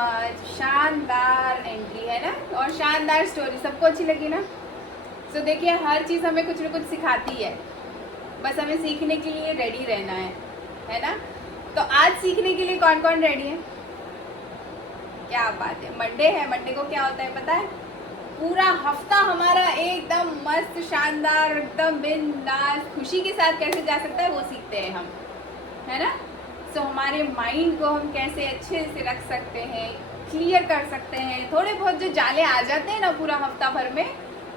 Much. शानदार entry है ना, और शानदार स्टोरी, सबको अच्छी लगी ना। तो देखिए हर चीज़ हमें कुछ ना कुछ सिखाती है, बस हमें सीखने के लिए रेडी रहना है ना। तो आज सीखने के लिए कौन कौन रेडी है? क्या बात है, मंडे है। मंडे को क्या होता है पता है? पूरा हफ्ता हमारा एकदम मस्त शानदार एकदम बिंदास खुशी के साथ कैसे जा सकता है वो सीखते हैं हम, है ना। सो हमारे माइंड को हम कैसे अच्छे से रख सकते हैं, क्लियर कर सकते हैं। थोड़े बहुत जो जाले आ जाते हैं ना पूरा हफ्ता भर में,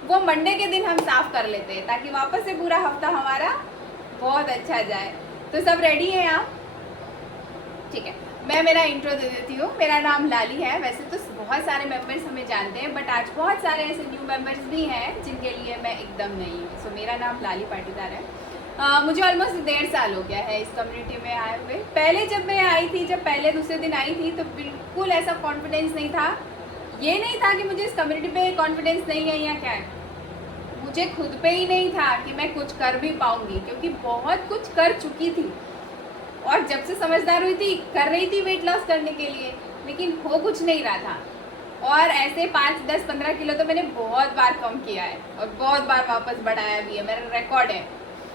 वो मंडे के दिन हम साफ कर लेते हैं, ताकि वापस से पूरा हफ्ता हमारा बहुत अच्छा जाए। तो सब रेडी हैं आप? ठीक है, मैं मेरा इंट्रो दे देती हूँ। मेरा नाम लाली है। वैसे तो बहुत सारे मेंबर्स हमें जानते हैं, बट आज बहुत सारे ऐसे न्यू मेंबर्स भी हैं जिनके लिए मैं एकदम नई हूँ। सो मेरा नाम लाली पाटीदार है। मुझे ऑलमोस्ट 1.5 साल हो गया है इस कम्युनिटी में आए हुए। पहले जब मैं आई थी, जब पहले दूसरे दिन आई थी, तो बिल्कुल ऐसा कॉन्फिडेंस नहीं था। ये नहीं था कि मुझे इस कम्युनिटी पे कॉन्फिडेंस नहीं है या क्या है, मुझे खुद पे ही नहीं था कि मैं कुछ कर भी पाऊँगी, क्योंकि बहुत कुछ कर चुकी थी। और जब से समझदार हुई थी, कर रही थी वेट लॉस करने के लिए, लेकिन हो कुछ नहीं रहा था। और ऐसे 5, 10, 15 किलो तो मैंने बहुत बार कम किया है, और बहुत बार वापस बढ़ाया भी है। मेरा रिकॉर्ड है,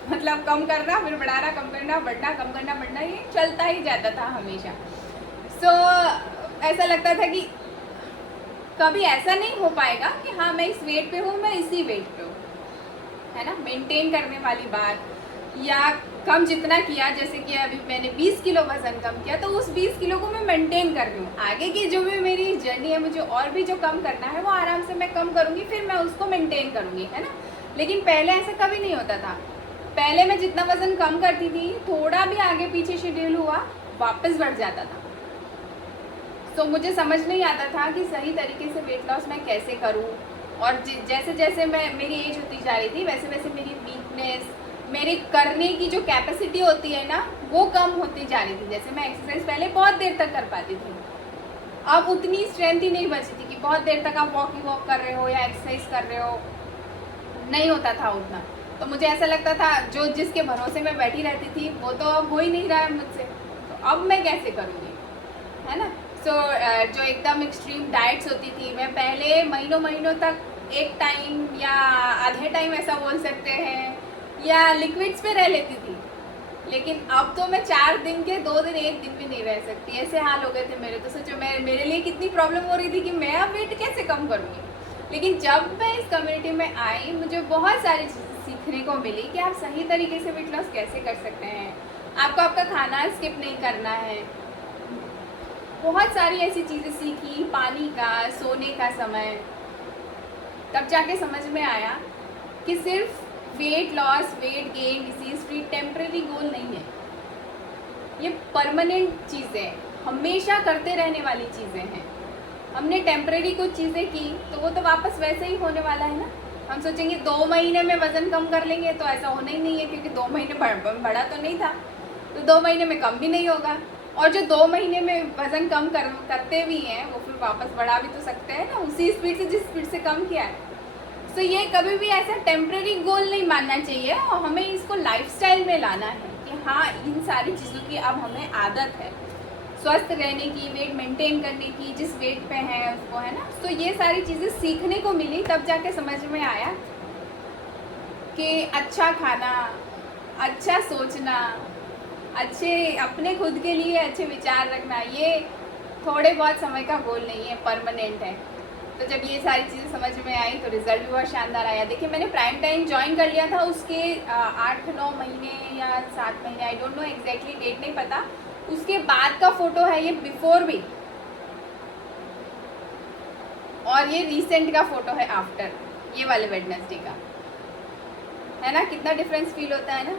मतलब कम करना फिर बढ़ाना, कम करना बढ़ना, कम करना बढ़ना, ये चलता ही जाता था हमेशा। सो ऐसा लगता था कि कभी ऐसा नहीं हो पाएगा कि हाँ मैं इस वेट पे हूँ, मैं इसी वेट पे हूँ, है ना। मेंटेन करने वाली बात, या कम जितना किया, जैसे कि अभी मैंने 20 किलो वज़न कम किया, तो उस 20 किलो को मैं मेंटेन कर रही हूँ। आगे की जो भी मेरी जर्नी है, मुझे और भी जो कम करना है वो आराम से मैं कम करूँगी, फिर मैं उसको मेंटेन करूँगी, है ना। लेकिन पहले ऐसा कभी नहीं होता था। पहले मैं जितना वज़न कम करती थी, थोड़ा भी आगे पीछे शेड्यूल हुआ, वापस बढ़ जाता था। तो मुझे समझ नहीं आता था कि सही तरीके से वेट लॉस मैं कैसे करूँ। और जैसे जैसे मेरी एज होती जा रही थी, वैसे वैसे मेरी वीकनेस, मेरी करने की जो कैपेसिटी होती है ना, वो कम होती जा रही थी। जैसे मैं एक्सरसाइज पहले बहुत देर तक कर पाती थी, अब उतनी स्ट्रेंथ ही नहीं बची थी कि बहुत देर तक आप वॉक कर रहे हो या एक्सरसाइज कर रहे हो, नहीं होता था उतना। तो मुझे ऐसा लगता था जो जिसके भरोसे में बैठी रहती थी वो तो अब हो ही नहीं रहा है मुझसे, तो अब मैं कैसे करूँगी, है ना। सो जो एकदम एक्सट्रीम डाइट्स होती थी, मैं पहले महीनों महीनों तक एक टाइम या आधे टाइम ऐसा बोल सकते हैं, या लिक्विड्स पे रह लेती थी। लेकिन अब तो मैं 4 दिन के 2 दिन 1 दिन भी नहीं रह सकती, ऐसे हाल हो गए थे मेरे। तो सोचो मेरे लिए कितनी प्रॉब्लम हो रही थी कि मैं अब वेट कैसे कम करूँगी। लेकिन जब मैं इस कम्युनिटी में आई, मुझे बहुत सारी चीज़ें सीखने को मिली कि आप सही तरीके से वेट लॉस कैसे कर सकते हैं। आपको आपका खाना स्किप नहीं करना है। बहुत सारी ऐसी चीज़ें सीखी, पानी का, सोने का समय। तब जाके समझ में आया कि सिर्फ weight loss, weight gain, disease free temporary goal नहीं है, ये परमानेंट चीज़ें, हमेशा करते रहने वाली चीज़ें हैं। हमने टेम्परेरी कुछ चीज़ें की तो वो तो वापस वैसे ही होने वाला है ना। हम सोचेंगे 2 महीने में वज़न कम कर लेंगे, तो ऐसा होना ही नहीं है, क्योंकि 2 महीने बढ़ा तो नहीं था, तो 2 महीने में कम भी नहीं होगा। और जो 2 महीने में वज़न कम करते भी हैं, वो फिर वापस बढ़ा भी तो सकते हैं ना, उसी स्पीड से जिस स्पीड से कम किया है। तो ये कभी भी ऐसा टेम्परेरी गोल नहीं मानना चाहिए, और हमें इसको लाइफस्टाइल में लाना है कि हाँ इन सारी चीज़ों की अब हमें आदत है, स्वस्थ रहने की, वेट मेंटेन करने की, जिस वेट पे है उसको, है ना। तो ये सारी चीज़ें सीखने को मिली, तब जाके समझ में आया कि अच्छा खाना, अच्छा सोचना, अच्छे अपने खुद के लिए अच्छे विचार रखना, ये थोड़े बहुत समय का गोल नहीं है, परमानेंट है। तो जब ये सारी चीज़ें समझ में आई तो रिज़ल्ट भी बहुत शानदार आया। देखिए मैंने प्राइम टाइम ज्वाइन कर लिया था, उसके 8-9 महीने या 7 महीने, I don't know exactly date नहीं पता, उसके बाद का फ़ोटो है ये, बिफोर भी, और ये रिसेंट का फ़ोटो है आफ्टर, ये वाले वेडनेसडे का, है ना। कितना डिफरेंस फील होता है ना।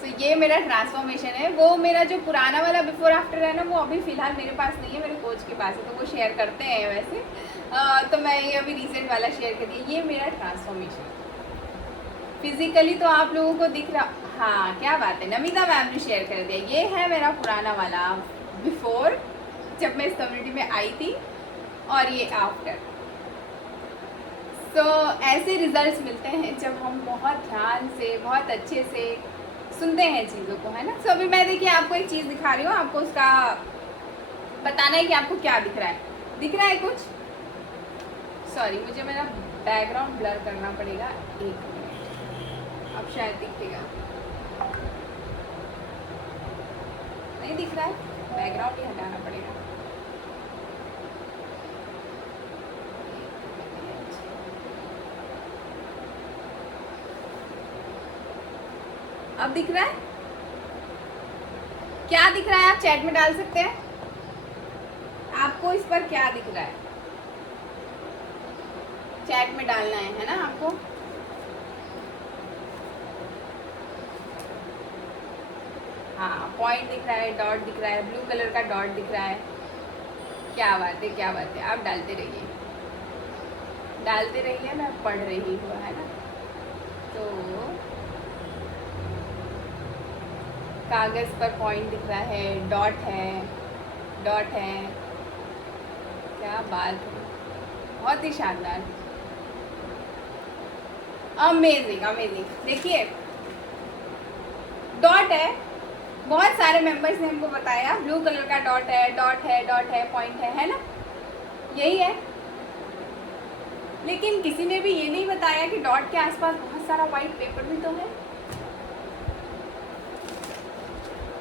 तो ये मेरा ट्रांसफॉर्मेशन है। वो मेरा जो पुराना वाला बिफोर आफ्टर है ना, वो अभी फ़िलहाल मेरे पास नहीं है, मेरे कोच के पास है, तो वो शेयर करते हैं वैसे। तो मैं ये अभी रिसेंट वाला शेयर कर दिया। ये मेरा ट्रांसफॉर्मेशन फिजिकली तो आप लोगों को दिख रहा, हाँ क्या बात है, नमिता मैम ने शेयर कर दिया। ये है मेरा पुराना वाला बिफोर, जब मैं इस कम्युनिटी में आई थी, और ये आफ्टर। तो ऐसे रिजल्ट्स मिलते हैं जब हम बहुत ध्यान से, बहुत अच्छे से सुनते हैं चीज़ों को, है ना। सो अभी मैं देखिए आपको एक चीज़ दिखा रही हूँ, आपको उसका बताना है कि आपको क्या दिख रहा है। दिख रहा है कुछ? सॉरी, मुझे मेरा बैकग्राउंड ब्लर करना पड़ेगा, 1 मिनट। अब शायद दिखेगा। नहीं दिख रहा है, बैकग्राउंड ही हटाना पड़ेगा। अब दिख रहा है? क्या दिख रहा है आप चैट में डाल सकते हैं। आपको इस पर क्या दिख रहा है चैट में डालना है ना आपको। हाँ, पॉइंट दिख रहा है, डॉट दिख रहा है, ब्लू कलर का डॉट दिख रहा है। क्या बात है, क्या बात है। आप डालते रहिए, डालते रहिए, मैं पढ़ रही हूँ, है ना। तो कागज़ पर पॉइंट दिख रहा है, डॉट है, डॉट है। क्या बात है, बहुत ही शानदार, अमेजिंग अमेजिंग। देखिए डॉट है, बहुत सारे मेंबर्स ने हमको बताया ब्लू कलर का डॉट है, डॉट है, डॉट है, पॉइंट है ना, यही है। लेकिन किसी ने भी ये नहीं बताया कि डॉट के आसपास बहुत सारा वाइट पेपर भी तो है।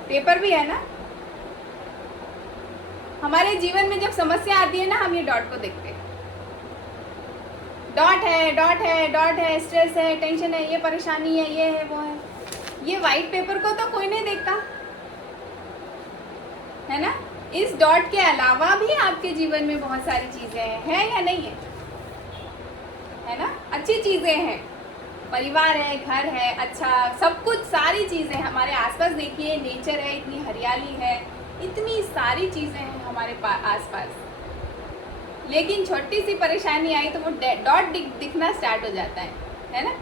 पेपर भी है ना। हमारे जीवन में जब समस्या आती है ना, हम ये डॉट को देखते हैं। डॉट है, डॉट है, डॉट है, स्ट्रेस है, टेंशन है, ये परेशानी है, ये है, वो है। ये वाइट पेपर को तो कोई नहीं देखता, है ना। इस डॉट के अलावा भी आपके जीवन में बहुत सारी चीजें हैं या नहीं है ना। अच्छी चीजें हैं, परिवार है, घर है, अच्छा सब कुछ, सारी चीजें हमारे आसपास। देखिए नेचर है, इतनी हरियाली है, इतनी सारी चीजें हैं हमारे आसपास। लेकिन छोटी सी परेशानी आई तो वो डॉट दिखना स्टार्ट हो जाता है ना।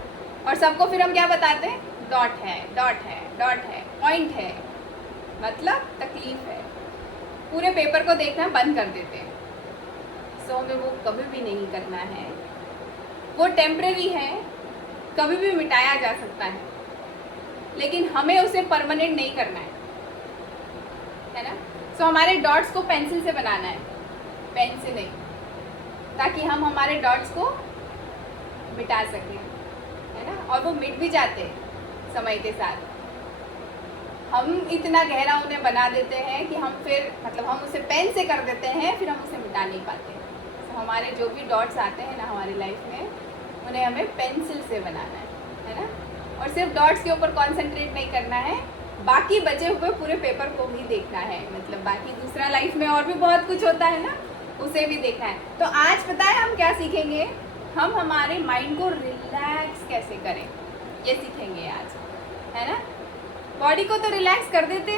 और सबको फिर हम क्या बताते हैं, डॉट है, डॉट है, डॉट है, पॉइंट है, मतलब तकलीफ है। पूरे पेपर को देखना बंद कर देते हैं। सो हमें वो कभी भी नहीं करना है, वो टेम्परेरी है, कभी भी मिटाया जा सकता है, लेकिन हमें उसे परमानेंट नहीं करना है ना। सो हमारे डॉट्स को पेंसिल से बनाना है, पेन से नहीं, ताकि हम हमारे डॉट्स को मिटा सकें, है ना। और वो मिट भी जाते हैं समय के साथ। हम इतना गहरा उन्हें बना देते हैं कि हम फिर मतलब हम उसे पेन से कर देते हैं, फिर हम उसे मिटा नहीं पाते। तो हमारे जो भी डॉट्स आते हैं ना हमारी लाइफ में, उन्हें हमें पेंसिल से बनाना है ना। और सिर्फ डॉट्स के ऊपर कॉन्सेंट्रेट नहीं करना है, बाकी बचे हुए पूरे पेपर को भी देखना है। मतलब बाकी दूसरा लाइफ में और भी बहुत कुछ होता है ना, उसे भी देखना है। तो आज पता है हम क्या सीखेंगे, हम हमारे माइंड को रिलैक्स कैसे करें, ये सीखेंगे आज, है ना। बॉडी को तो रिलैक्स कर देते,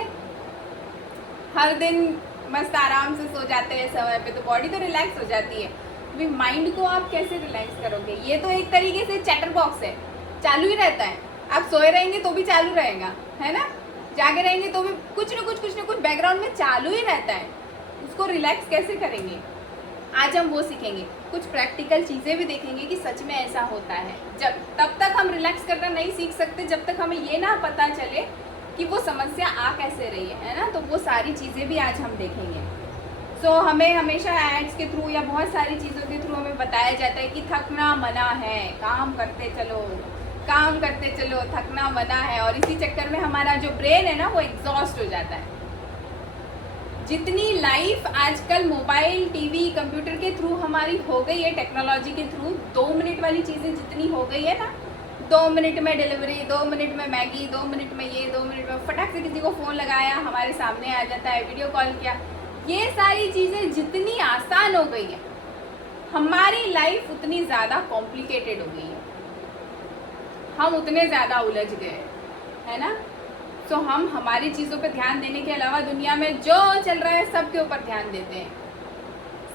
हर दिन मस्त आराम से सो जाते हैं समय पे, तो बॉडी तो रिलैक्स हो जाती है। अभी माइंड को आप कैसे रिलैक्स करोगे। ये तो एक तरीके से चैटर बॉक्स है, चालू ही रहता है। आप सोए रहेंगे तो भी चालू रहेगा, है ना। जागे रहेंगे तो भी कुछ न कुछ बैकग्राउंड में चालू ही रहता है। उसको रिलैक्स कैसे करेंगे, आज हम वो सीखेंगे। कुछ प्रैक्टिकल चीज़ें भी देखेंगे कि सच में ऐसा होता है। जब तब तक हम रिलैक्स करना नहीं सीख सकते जब तक हमें ये ना पता चले कि वो समस्या आ कैसे रही है ना। तो वो सारी चीज़ें भी आज हम देखेंगे। सो हमें हमेशा एड्स के थ्रू या बहुत सारी चीज़ों के थ्रू हमें बताया जाता है कि थकना मना है, काम करते चलो, काम करते चलो, थकना मना है। और इसी चक्कर में हमारा जो ब्रेन है ना वो एग्जॉस्ट हो जाता है। जितनी लाइफ आजकल मोबाइल, टीवी, कंप्यूटर के थ्रू हमारी हो गई है, टेक्नोलॉजी के थ्रू 2 मिनट वाली चीज़ें जितनी हो गई है ना, 2 मिनट में डिलीवरी, 2 मिनट में मैगी, 2 मिनट में ये, 2 मिनट में फटाक से किसी को फ़ोन लगाया, हमारे सामने आ जाता है, वीडियो कॉल किया। ये सारी चीज़ें जितनी आसान हो गई है, हमारी लाइफ उतनी ज़्यादा कॉम्प्लिकेटेड हो गई है, हम उतने ज़्यादा उलझ गए, है ना। तो हम हमारी चीज़ों पे ध्यान देने के अलावा दुनिया में जो चल रहा है सब के ऊपर ध्यान देते हैं,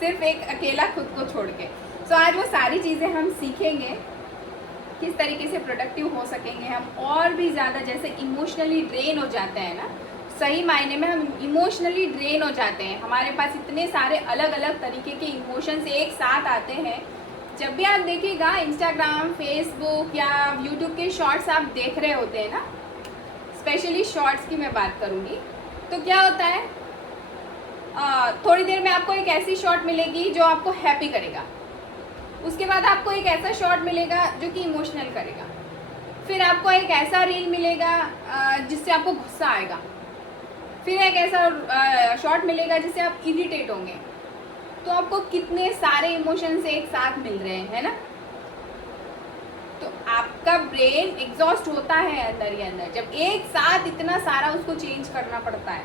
सिर्फ एक अकेला खुद को छोड़ के। तो आज वो सारी चीज़ें हम सीखेंगे, किस तरीके से प्रोडक्टिव हो सकेंगे हम और भी ज़्यादा। जैसे इमोशनली ड्रेन हो जाते हैं ना, सही मायने में हम इमोशनली ड्रेन हो जाते हैं। हमारे पास इतने सारे अलग अलग तरीके के इमोशंस एक साथ आते हैं। जब भी आप देखिएगा इंस्टाग्राम, फेसबुक या यूट्यूब के शॉर्ट्स आप देख रहे होते हैं ना, स्पेशली शॉर्ट्स की मैं बात करूँगी। तो क्या होता है, थोड़ी देर में आपको एक ऐसी शॉट मिलेगी जो आपको हैप्पी करेगा, उसके बाद आपको एक ऐसा शॉट मिलेगा जो कि इमोशनल करेगा, फिर आपको एक ऐसा रील मिलेगा जिससे आपको गुस्सा आएगा, फिर एक ऐसा शॉट मिलेगा जिससे आप इरिटेट होंगे। तो आपको कितने सारे इमोशंस एक साथ मिल रहे हैं, है ना। तो आपका ब्रेन एग्जॉस्ट होता है अंदर ही अंदर, जब एक साथ इतना सारा उसको चेंज करना पड़ता है।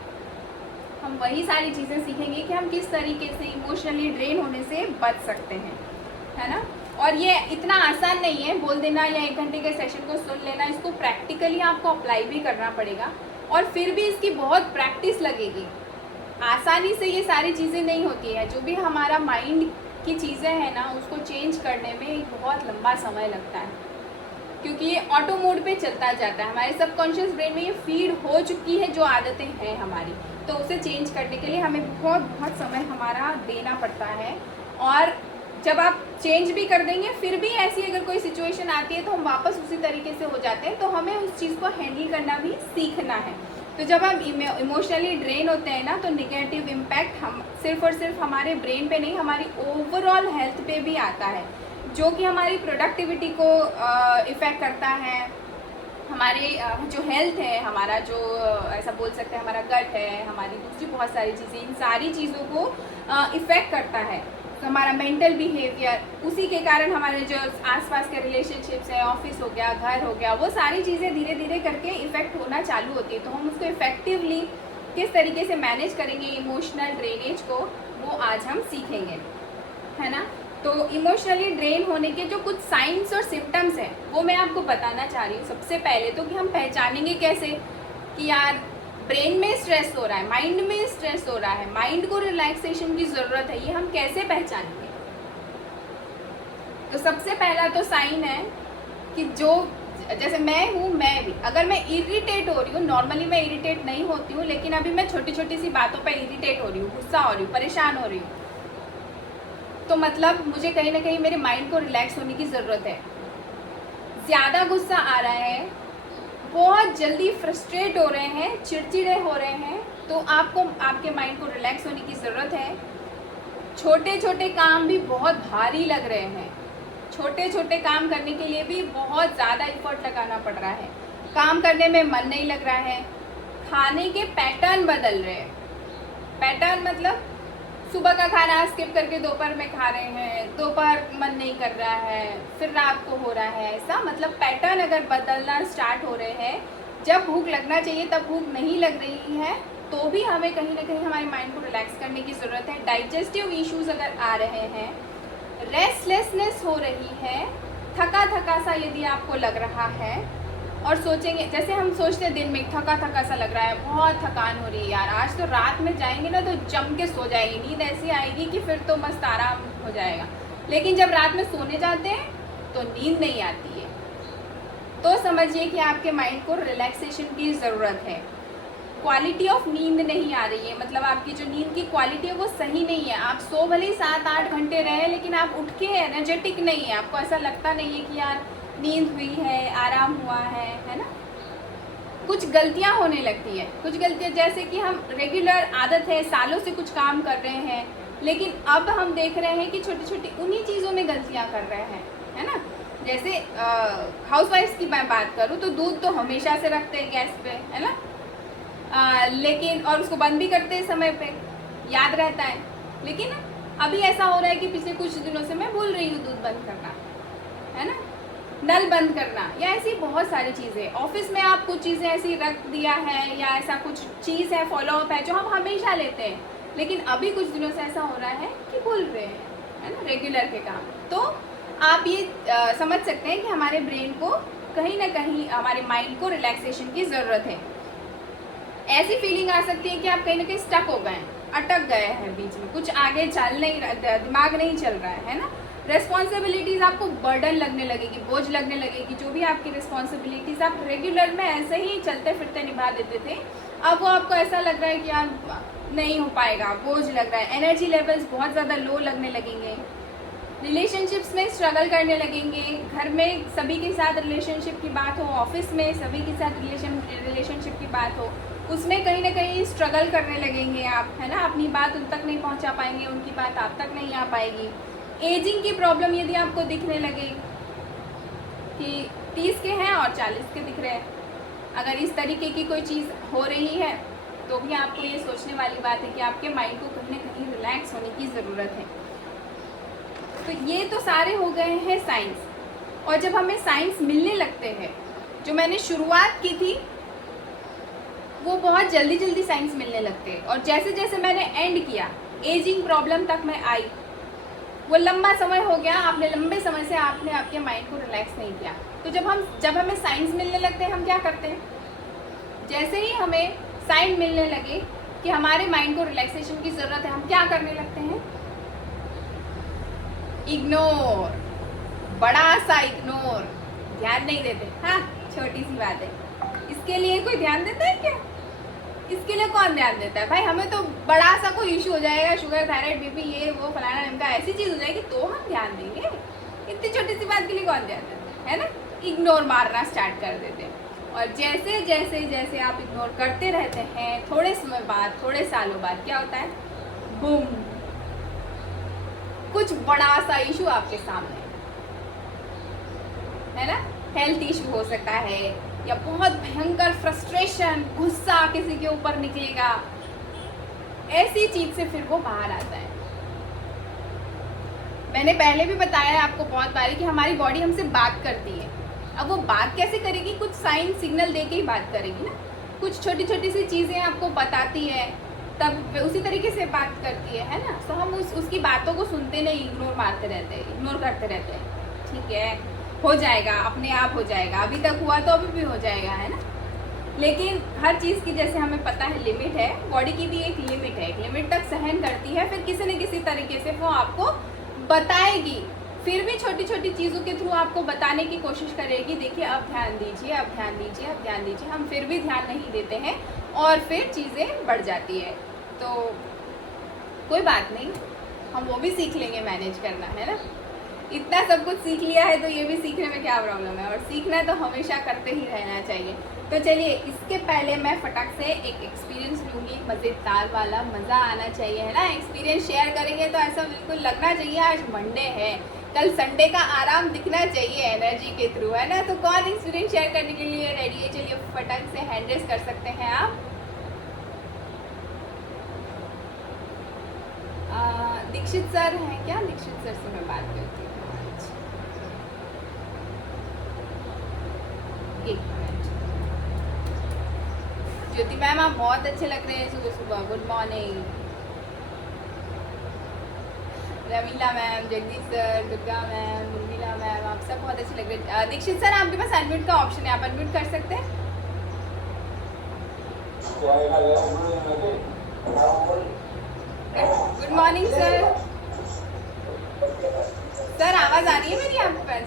हम वही सारी चीज़ें सीखेंगे कि हम किस तरीके से इमोशनली ड्रेन होने से बच सकते हैं, है ना। और ये इतना आसान नहीं है बोल देना या 1 घंटे के सेशन को सुन लेना, इसको प्रैक्टिकली आपको अप्लाई भी करना पड़ेगा और फिर भी इसकी बहुत प्रैक्टिस लगेगी। आसानी से ये सारी चीज़ें नहीं होती है, जो भी हमारा माइंड की चीज़ें हैं ना उसको चेंज करने में एक बहुत लंबा समय लगता है, क्योंकि ये ऑटो मोड पे चलता जाता है। हमारे सबकॉन्शियस ब्रेन में ये फीड हो चुकी है जो आदतें हैं हमारी, तो उसे चेंज करने के लिए हमें बहुत समय हमारा देना पड़ता है। और जब आप चेंज भी कर देंगे फिर भी ऐसी अगर कोई सिचुएशन आती है तो हम वापस उसी तरीके से हो जाते हैं, तो हमें उस चीज़ को हैंडल करना भी सीखना है। तो जब हम इमोशनली ड्रेन होते हैं ना, तो निगेटिव इम्पैक्ट हम सिर्फ और सिर्फ हमारे ब्रेन पे नहीं, हमारी ओवरऑल हेल्थ पे भी आता है, जो कि हमारी प्रोडक्टिविटी को इफ़ेक्ट करता है। हमारे जो हेल्थ है, हमारा जो ऐसा बोल सकते हैं हमारा गट है, हमारी दूसरी बहुत सारी चीज़ें, इन सारी चीज़ों को इफ़ेक्ट करता है। तो हमारा मेंटल बिहेवियर, उसी के कारण हमारे जो आसपास के रिलेशनशिप्स है, ऑफिस हो गया, घर हो गया, वो सारी चीज़ें धीरे धीरे करके इफ़ेक्ट होना चालू होती है। तो हम उसको इफ़ेक्टिवली किस तरीके से मैनेज करेंगे इमोशनल ड्रेनेज को, वो आज हम सीखेंगे, है ना। तो इमोशनली ड्रेन होने के जो कुछ साइंस और सिम्टम्स हैं वो मैं आपको बताना चाह रही हूँ। सबसे पहले तो कि हम पहचानेंगे कैसे कि यार ब्रेन में स्ट्रेस हो रहा है, माइंड में स्ट्रेस हो रहा है, माइंड को रिलैक्सेशन की ज़रूरत है, ये हम कैसे पहचानेंगे। तो सबसे पहला तो साइन है कि जो जैसे मैं हूँ, मैं भी अगर मैं इरिटेट हो रही हूँ, नॉर्मली मैं इरिटेट नहीं होती हूँ, लेकिन अभी मैं छोटी छोटी सी बातों पे इरिटेट हो रही हूँ, गुस्सा हो रही हूँ, परेशान हो रही हूँ, तो मतलब मुझे कहीं ना कहीं मेरे माइंड को रिलैक्स होने की ज़रूरत है। ज़्यादा गुस्सा आ रहा है, बहुत जल्दी फ्रस्ट्रेट हो रहे हैं, चिड़चिड़े हो रहे हैं, तो आपको आपके माइंड को रिलैक्स होने की ज़रूरत है। छोटे छोटे काम भी बहुत भारी लग रहे हैं, छोटे छोटे काम करने के लिए भी बहुत ज़्यादा एफर्ट लगाना पड़ रहा है, काम करने में मन नहीं लग रहा है, खाने के पैटर्न बदल रहे हैं। पैटर्न मतलब सुबह का खाना स्किप करके दोपहर में खा रहे हैं, दोपहर मन नहीं कर रहा है, फिर रात को हो रहा है, ऐसा मतलब पैटर्न अगर बदलना स्टार्ट हो रहे हैं, जब भूख लगना चाहिए तब भूख नहीं लग रही है, तो भी हमें कहीं ना कहीं हमारे माइंड को रिलैक्स करने की ज़रूरत है। डाइजेस्टिव इश्यूज अगर आ रहे हैं, रेस्टलेसनेस हो रही है, थका थका सा यदि आपको लग रहा है, और सोचेंगे जैसे हम सोचते हैं दिन में थका थका सा लग रहा है, बहुत थकान हो रही है यार, आज तो रात में जाएंगे ना तो जम के सो जाएगी, नींद ऐसी आएगी कि फिर तो मस्त आराम हो जाएगा। लेकिन जब रात में सोने जाते हैं तो नींद नहीं आती है, तो समझिए कि आपके माइंड को रिलैक्सेशन की ज़रूरत है। क्वालिटी ऑफ नींद नहीं आ रही है, मतलब आपकी जो नींद की क्वालिटी है वो सही नहीं है। आप सो भले ही 7-8 घंटे रहे, लेकिन आप उठ के एनर्जेटिक नहीं है, आपको ऐसा लगता नहीं है कि यार नींद हुई है, आराम हुआ है ना। कुछ गलतियां होने लगती है, कुछ गलतियां जैसे कि हम रेगुलर आदत है, सालों से कुछ काम कर रहे हैं, लेकिन अब हम देख रहे हैं कि छोटी छोटी उन्हीं चीज़ों में गलतियां कर रहे हैं, है ना। जैसे हाउसवाइफ्स की मैं बात करूँ तो दूध तो हमेशा से रखते हैं गैस पे, है ना, लेकिन और उसको बंद भी करते हैं समय पे, याद रहता है। लेकिन अभी ऐसा हो रहा है कि पिछले कुछ दिनों से मैं भूल रही हूँ दूध बंद करना, है ना, नल बंद करना, या ऐसी बहुत सारी चीज़ें। ऑफिस में आप कुछ चीज़ें ऐसी रख दिया है, या ऐसा कुछ चीज़ है, फॉलोअप है जो हम हमेशा लेते हैं, लेकिन अभी कुछ दिनों से ऐसा हो रहा है कि भूल रहे हैं, है ना, रेगुलर के काम। तो आप ये समझ सकते हैं कि हमारे ब्रेन को कहीं ना कहीं, हमारे माइंड को रिलैक्सेशन की ज़रूरत है। ऐसी फीलिंग आ सकती है कि आप कहीं ना कहीं स्टक हो गए हैं, अटक गए हैं बीच में, कुछ आगे चल नहीं रहा, दिमाग नहीं चल रहा है ना। रेस्पॉन्सिबिलिटीज़ आपको बर्डन लगने लगेगी, बोझ लगने लगेगी। जो भी आपकी रिस्पॉन्सिबिलिटीज़ आप रेगुलर में ऐसे ही चलते फिरते निभा देते थे, अब वो आपको ऐसा लग रहा है कि यार नहीं हो पाएगा, बोझ लग रहा है, एनर्जी लेवल्स बहुत ज़्यादा लो लगने लगेंगे, रिलेशनशिप्स में स्ट्रगल करने लगेंगे, घर में सभी के साथ रिलेशनशिप की बात हो, ऑफिस में सभी के साथ रिलेशनशिप की बात हो, उसमें कहीं ना कहीं स्ट्रगल करने लगेंगे आप, है ना। अपनी बात उन तक नहीं पहुंचा पाएंगे, उनकी बात आप तक नहीं आ पाएगी। एजिंग की प्रॉब्लम यदि आपको दिखने लगे कि 30 के हैं और 40 के दिख रहे हैं, अगर इस तरीके की कोई चीज़ हो रही है तो भी आपको ये सोचने वाली बात है कि आपके माइंड को कहीं ना कहीं रिलैक्स होने की ज़रूरत है। तो ये तो सारे हो गए हैं साइंस। और जब हमें साइंस मिलने लगते हैं, जो मैंने शुरुआत की थी वो बहुत जल्दी जल्दी साइंस मिलने लगते हैं, और जैसे जैसे मैंने एंड किया एजिंग प्रॉब्लम तक मैं आई, वो लंबा समय हो गया, आपने लंबे समय से आपने आपके माइंड को रिलैक्स नहीं किया। तो जब हमें साइंस मिलने लगते हैं हम क्या करते हैं, जैसे ही हमें साइन मिलने लगे कि हमारे माइंड को रिलैक्सेशन की ज़रूरत है, हम क्या करने लगते हैं, इग्नोर, बड़ा सा इग्नोर, ध्यान नहीं देते। हाँ, छोटी सी बात है, इसके लिए कोई ध्यान देता है क्या? इसके लिए कौन ध्यान देता है भाई? हमें तो बड़ा सा कोई इशू हो जाएगा, शुगर, थायराइड, बीपी, ये वो फलाना ढिमका, ऐसी चीज़ हो जाएगी तो हम ध्यान देंगे। इतनी छोटी सी बात के लिए कौन ध्यान देता है ना। इग्नोर मारना स्टार्ट कर देते हैं, और जैसे जैसे जैसे आप इग्नोर करते रहते हैं, थोड़े समय बाद, थोड़े सालों बाद क्या होता है, बूम, कुछ बड़ा सा इशू आपके सामने है ना। हेल्थ इशू हो सकता है, या बहुत भयंकर फ्रस्ट्रेशन, गुस्सा किसी के ऊपर निकलेगा, ऐसी चीज से फिर वो बाहर आता है। मैंने पहले भी बताया है आपको बहुत बारी कि हमारी बॉडी हमसे बात करती है। अब वो बात कैसे करेगी, कुछ साइन सिग्नल दे के ही बात करेगी ना। कुछ छोटी छोटी सी चीज़ें आपको बताती है, तब उसी तरीके से बात करती है ना। तो हम उसकी बातों को सुनते नहीं, इग्नोर मारते रहते हैं, इग्नोर करते रहते हैं। ठीक है, हो जाएगा, अपने आप हो जाएगा, अभी तक हुआ तो अभी भी हो जाएगा, है ना। लेकिन हर चीज़ की जैसे हमें पता है लिमिट है, बॉडी की भी एक लिमिट है, एक लिमिट तक सहन करती है, फिर किसी न किसी तरीके से वो आपको बताएगी। फिर भी छोटी छोटी चीज़ों के थ्रू आपको बताने की कोशिश करेगी, देखिए अब ध्यान दीजिए, अब ध्यान दीजिए, अब ध्यान दीजिए। हम फिर भी ध्यान नहीं देते हैं और फिर चीज़ें बढ़ जाती है। तो कोई बात नहीं, हम वो भी सीख लेंगे मैनेज करना, है ना। इतना सब कुछ सीख लिया है तो ये भी सीखने में क्या प्रॉब्लम है, और सीखना तो हमेशा करते ही रहना चाहिए। तो चलिए, इसके पहले मैं फटाक से एक एक्सपीरियंस लूँगी, मज़ेदार वाला, मज़ा आना चाहिए, है ना। एक्सपीरियंस शेयर करेंगे तो ऐसा बिल्कुल लगना चाहिए आज मंडे है, कल संडे का आराम दिखना चाहिए एनर्जी के थ्रू, है ना। तो कौन एक्सपीरियंस शेयर करने के लिए रेडी है? चलिए फटाक से हैंड रेस कर सकते हैं आप। दीक्षित सर हैं क्या? दीक्षित सर से मैं बात करती हूँ। एक मिनट। ज्योति मैम, आप बहुत अच्छे लग रहे हैं सुबह सुबह, good morning. Ramila ma'am, Jagdish sir, Durga ma'am, Urmila ma'am, आप सब बहुत अच्छे लग रहे हैं। दीक्षित सर, आपके पास अनम्यूट का ऑप्शन है, आप अनम्यूट कर सकते हैं। Good morning sir. सर, आवाज़ आ रही है मेरी आपके पास?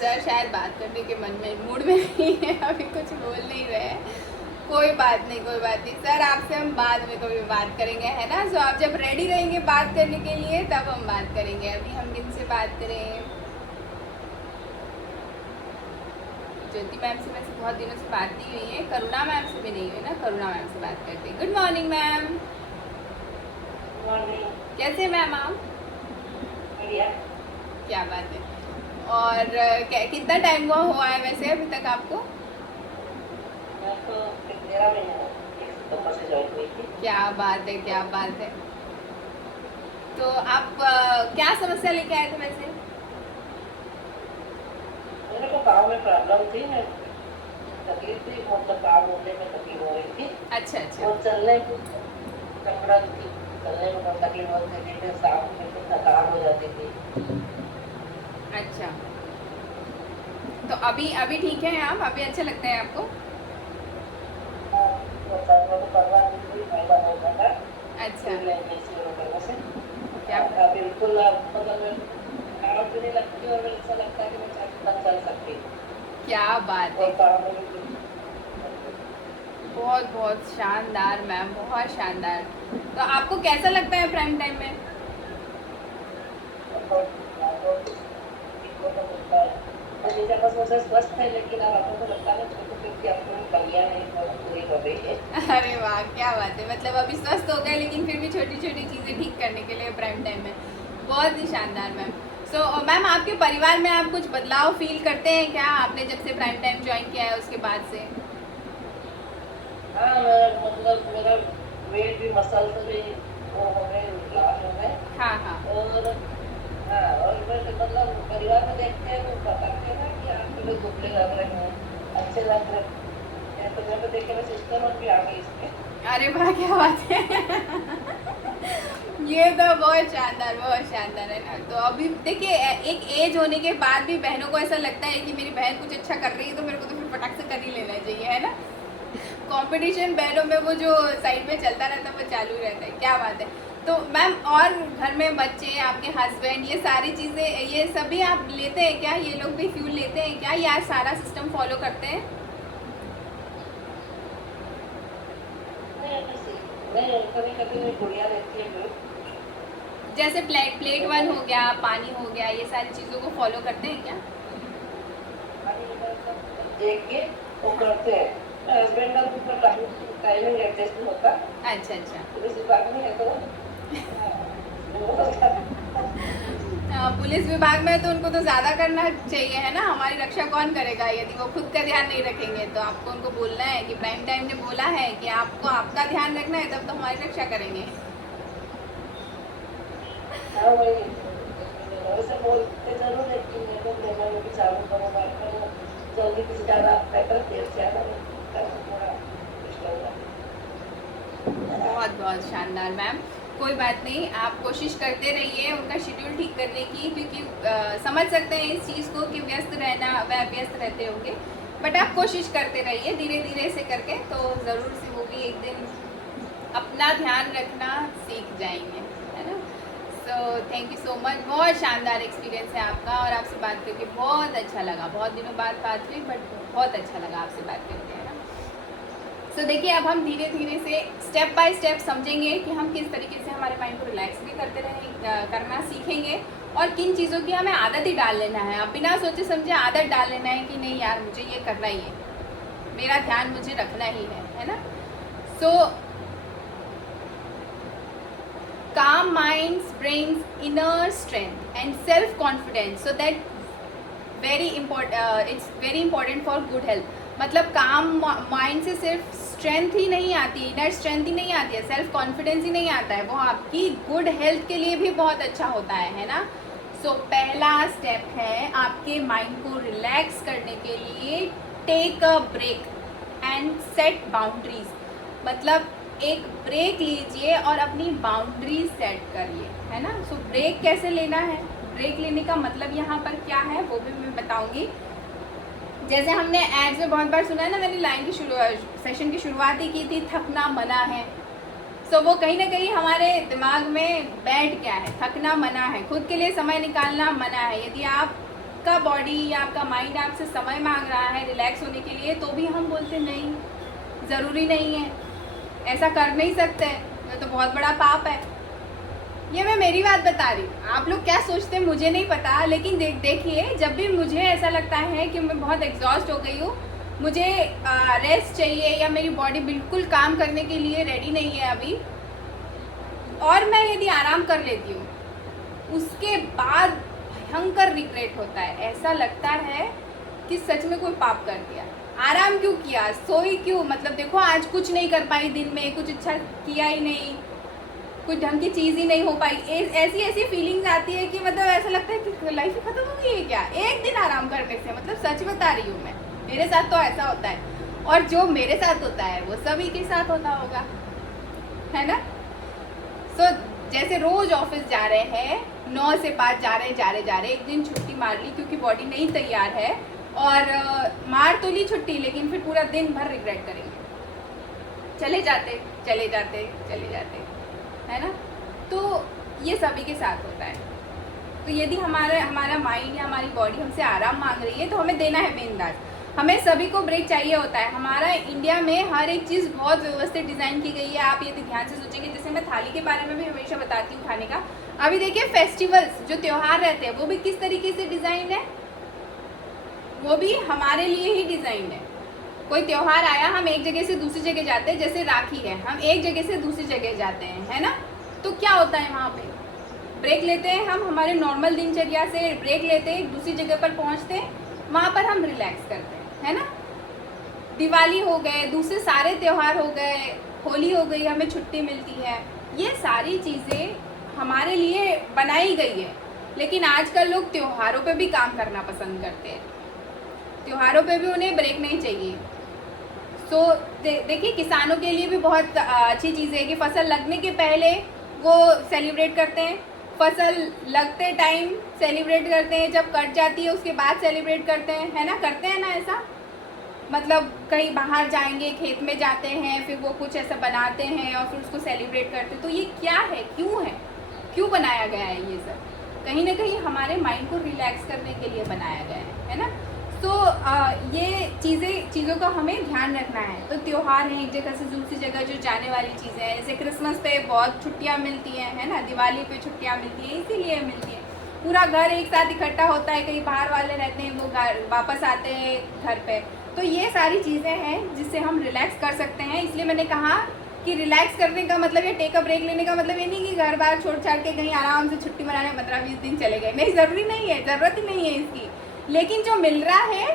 सर शायद बात करने के मन में, मूड में नहीं है, अभी कुछ बोल नहीं रहे हैं। कोई बात नहीं, कोई बात नहीं सर, आपसे हम बाद में कभी बात करेंगे, है ना। सो आप जब रेडी रहेंगे बात करने के लिए तब हम बात करेंगे। अभी हम किन से बात करें? ज्योति मैम से वैसे बहुत दिनों से बात नहीं हुई है, करुणा मैम से भी नहीं हुई ना, करुणा मैम से बात करते हैं। Good morning ma'am. कैसे मैम आप? क्या बात है। और कितना टाइम हुआ है वैसे अभी तक आपको? क्या बात है, क्या बात है। तो आप क्या समस्या लेके आए थे वैसे? मेरे को काम में प्रॉब्लम थी, मैं तकलीफ थी, मतलब काम होने में तकलीफ हो रही थी। अच्छा अच्छा। और चलने में कपड़ा थी, चलने में बहुत तकलीफ होती थी, फिर शाम में फिर थकान हो जाती थी। अच्छा, तो अभी ठीक है आप? अभी अच्छा लगता है आपको? अच्छा, क्या बिल्कुल, मतलब थकावट भी नहीं लगती और ऐसा लगता है कि मैं चल सकती हूँ। क्या बात है। बहुत बहुत शानदार मैम, बहुत शानदार। तो आपको कैसा लगता है प्राइम टाइम में? स्वस्थ है, लेकिन अब आपको तो लगता है कि आपको कमियां नहीं पूरी हो गई है। अरे वाह, क्या बात है। मतलब अभी स्वस्थ हो गए लेकिन फिर भी छोटी छोटी चीज़ें ठीक करने के लिए प्राइम टाइम में। बहुत ही शानदार मैम। सो मैम, आपके परिवार में आप कुछ बदलाव फील करते हैं क्या, आपने जब से प्राइम टाइम ज्वाइन किया है उसके बाद से? हाँ, मतलब मेरा वेट भी, मसल से भी वो हो गए, लाल हो गए। हाँ हाँ। और हाँ, और मतलब परिवार में देखते हैं तो बताते हैं ना कि आप लोग दुबले लग रहे हैं, अच्छे लग रहे हैं। तो मेरे को देख के मैं सिस्टम भी आ गई इसमें। अरे वाह, क्या बात है। ये तो बहुत शानदार, बहुत शानदार है ना। तो अभी देखिए, एक एज होने के बाद भी बहनों को ऐसा लगता है कि मेरी बहन कुछ अच्छा कर रही है तो मेरे को तो फिर फटाक से कर ही लेना चाहिए, है ना। कंपटीशन बहनों में वो जो साइड में चलता रहता है वो चालू रहता है। क्या बात है। तो मैम, और घर में बच्चे, आपके हस्बैंड, ये सारी चीज़ें, ये सभी आप लेते हैं क्या? ये लोग भी फ्यूल लेते हैं क्या, या सारा सिस्टम फॉलो करते हैं? मैं कभी कभी मेरी गुड़िया रहती है जो जैसे प्लेट वन हो गया, पानी हो गया, ये सारी चीज़ों को फॉलो करते हैं क्या? देख के वो करते हैं। हस्बैंड का ऊपर टाइमिंग एडजस्ट नहीं होता, अच्छा अच्छा। पुलिस विभाग में है तो पुलिस विभाग में तो उनको तो ज़्यादा करना चाहिए, है ना। हमारी रक्षा कौन करेगा यदि वो खुद का ध्यान नहीं रखेंगे? तो आपको उनको बोलना है कि प्राइम टाइम ने बोला है कि आपको आपका ध्यान रखना है, तब तो हमारी रक्षा करेंगे। हाँ, वही वैसे बोलते जरूर है कि मेरे को प्रेमा में भी चालू करो, बात करो, जल्दी कुछ ज़्यादा बेटर, देर से ज़्यादा थोड़ा मुश्किल है। बहुत बहुत शानदार मैम। कोई बात नहीं, आप कोशिश करते रहिए उनका शेड्यूल ठीक करने की, क्योंकि समझ सकते हैं इस चीज़ को कि व्यस्त रहना, वह व्यस्त रहते होंगे, बट आप कोशिश करते रहिए धीरे धीरे से करके, तो ज़रूर से वो भी एक दिन अपना ध्यान रखना सीख जाएंगे, है ना। So thank you so much. बहुत शानदार एक्सपीरियंस है आपका, और आपसे बात करके बहुत अच्छा लगा। बहुत दिनों बाद बात हुई, बट बहुत अच्छा लगा आपसे बात करके, है ना। तो देखिए, अब हम धीरे धीरे से स्टेप बाय स्टेप समझेंगे कि हम किस तरीके से हमारे माइंड को रिलैक्स भी करते करना सीखेंगे, और किन चीज़ों की हमें आदत ही डाल लेना है। अब बिना सोचे समझे आदत डाल लेना है कि नहीं यार, मुझे ये करना ही है, मेरा ध्यान मुझे रखना ही है ना। सो calm minds brings inner strength and self confidence, so that very important, it's very important for good health। मतलब काम माइंड से सिर्फ स्ट्रेंथ ही नहीं आती, इनर स्ट्रेंथ ही नहीं आती है, सेल्फ कॉन्फिडेंस ही नहीं आता है, वो आपकी गुड हेल्थ के लिए भी बहुत अच्छा होता है ना। सो पहला स्टेप है आपके माइंड को रिलैक्स करने के लिए, take a break and set boundaries. मतलब एक ब्रेक लीजिए और अपनी बाउंड्रीज सेट करिए, है ना। सो ब्रेक कैसे लेना है, ब्रेक लेने का मतलब यहाँ पर क्या है वो भी मैं बताऊंगी। जैसे हमने एड्स में बहुत बार सुना है ना, मैंने लाइन की सेशन की शुरुआत ही की थी, थकना मना है। सो वो कहीं ना कहीं हमारे दिमाग में बैठ गया है, थकना मना है, खुद के लिए समय निकालना मना है। यदि आपका बॉडी या आपका माइंड आपसे समय मांग रहा है रिलैक्स होने के लिए, तो भी हम बोलते नहीं, ज़रूरी नहीं है, ऐसा कर नहीं सकते, ये तो बहुत बड़ा पाप है। ये मैं मेरी बात बता रही हूँ, आप लोग क्या सोचते हैं मुझे नहीं पता, लेकिन देखिए, जब भी मुझे ऐसा लगता है कि मैं बहुत एग्जॉस्ट हो गई हूँ, मुझे रेस्ट चाहिए, या मेरी बॉडी बिल्कुल काम करने के लिए रेडी नहीं है अभी, और मैं यदि आराम कर लेती हूँ, उसके बाद भयंकर रिग्रेट होता है। ऐसा लगता है कि सच में कोई पाप कर दिया, आराम क्यों किया, सोई क्यों, मतलब देखो आज कुछ नहीं कर पाई, दिन में कुछ अच्छा किया ही नहीं, कुछ ढंग की चीज़ ही नहीं हो पाई। ऐसी ऐसी फीलिंग्स आती है कि मतलब ऐसा लगता है कि लाइफ ही खत्म हो गई है क्या, एक दिन आराम करने से। मतलब सच बता रही हूँ मैं, मेरे साथ तो ऐसा होता है, और जो मेरे साथ होता है वो सभी के साथ होता होगा, है ना। सो जैसे रोज ऑफिस जा रहे हैं, 9 से 5 जा रहे, एक दिन छुट्टी मार ली क्योंकि बॉडी नहीं तैयार है, और मार तो ली छुट्टी, लेकिन फिर पूरा दिन भर रिग्रेट करेंगे, चले जाते, है ना। तो ये सभी के साथ होता है। तो यदि हमारा माइंड या हमारी बॉडी हमसे आराम मांग रही है, तो हमें देना है बिंदास। हमें सभी को ब्रेक चाहिए होता है। हमारा इंडिया में हर एक चीज़ बहुत व्यवस्थित डिज़ाइन की गई है। आप ये ध्यान से सोचेंगे, जैसे मैं थाली के बारे में भी हमेशा बताती हूँ खाने का। अभी देखिए फेस्टिवल्स जो त्यौहार रहते हैं वो भी किस तरीके से डिज़ाइन है, वो भी हमारे लिए ही डिज़ाइन है। कोई त्यौहार आया, हम एक जगह से दूसरी जगह जाते हैं, जैसे राखी है, हम एक जगह से दूसरी जगह जाते हैं, है ना। तो क्या होता है वहाँ पे, ब्रेक लेते हैं हम, हमारे नॉर्मल दिनचर्या से ब्रेक लेते हैं, दूसरी जगह पर पहुँचते हैं, वहाँ पर हम रिलैक्स करते हैं, है ना। दिवाली हो गए, दूसरे सारे त्यौहार हो गए, होली हो गई, हमें छुट्टी मिलती है। ये सारी चीज़ें हमारे लिए बनाई गई है, लेकिन आजकल लोग त्योहारों पे भी काम करना पसंद करते हैं, त्योहारों पे भी उन्हें ब्रेक नहीं चाहिए। सो देखिए किसानों के लिए भी बहुत अच्छी चीज़ है कि फसल लगने के पहले वो सेलिब्रेट करते हैं, फसल लगते टाइम सेलिब्रेट करते हैं, जब कट जाती है उसके बाद सेलिब्रेट करते हैं, है ना, करते हैं ना ऐसा। मतलब कहीं बाहर जाएंगे, खेत में जाते हैं, फिर वो कुछ ऐसा बनाते हैं और फिर उसको सेलिब्रेट करते हैं। तो ये क्या है, क्यों बनाया गया है ये सब? कहीं ना कहीं हमारे माइंड को रिलैक्स करने के लिए बनाया गया है ना। तो ये चीज़ों का हमें ध्यान रखना है। तो त्यौहार हैं, एक जगह से दूसरी जगह जो जाने वाली चीज़ें हैं, जैसे क्रिसमस पे बहुत छुट्टियाँ मिलती हैं, है ना, दिवाली पे छुट्टियाँ मिलती हैं, इसीलिए मिलती हैं। पूरा घर एक साथ इकट्ठा होता है, कहीं बाहर वाले रहते हैं, वो घर वापस आते हैं घर पे। तो ये सारी चीज़ें हैं जिससे हम रिलैक्स कर सकते हैं। इसलिए मैंने कहा कि रिलैक्स करने का मतलब, ये टेक अ ब्रेक लेने का मतलब ये नहीं कि घर बार छोड़ छाड़ के कहीं आराम से छुट्टी मनाने 15-20 दिन चले गए। नहीं, ज़रूरी नहीं है, ज़रूरत ही नहीं है इसकी। लेकिन जो मिल रहा है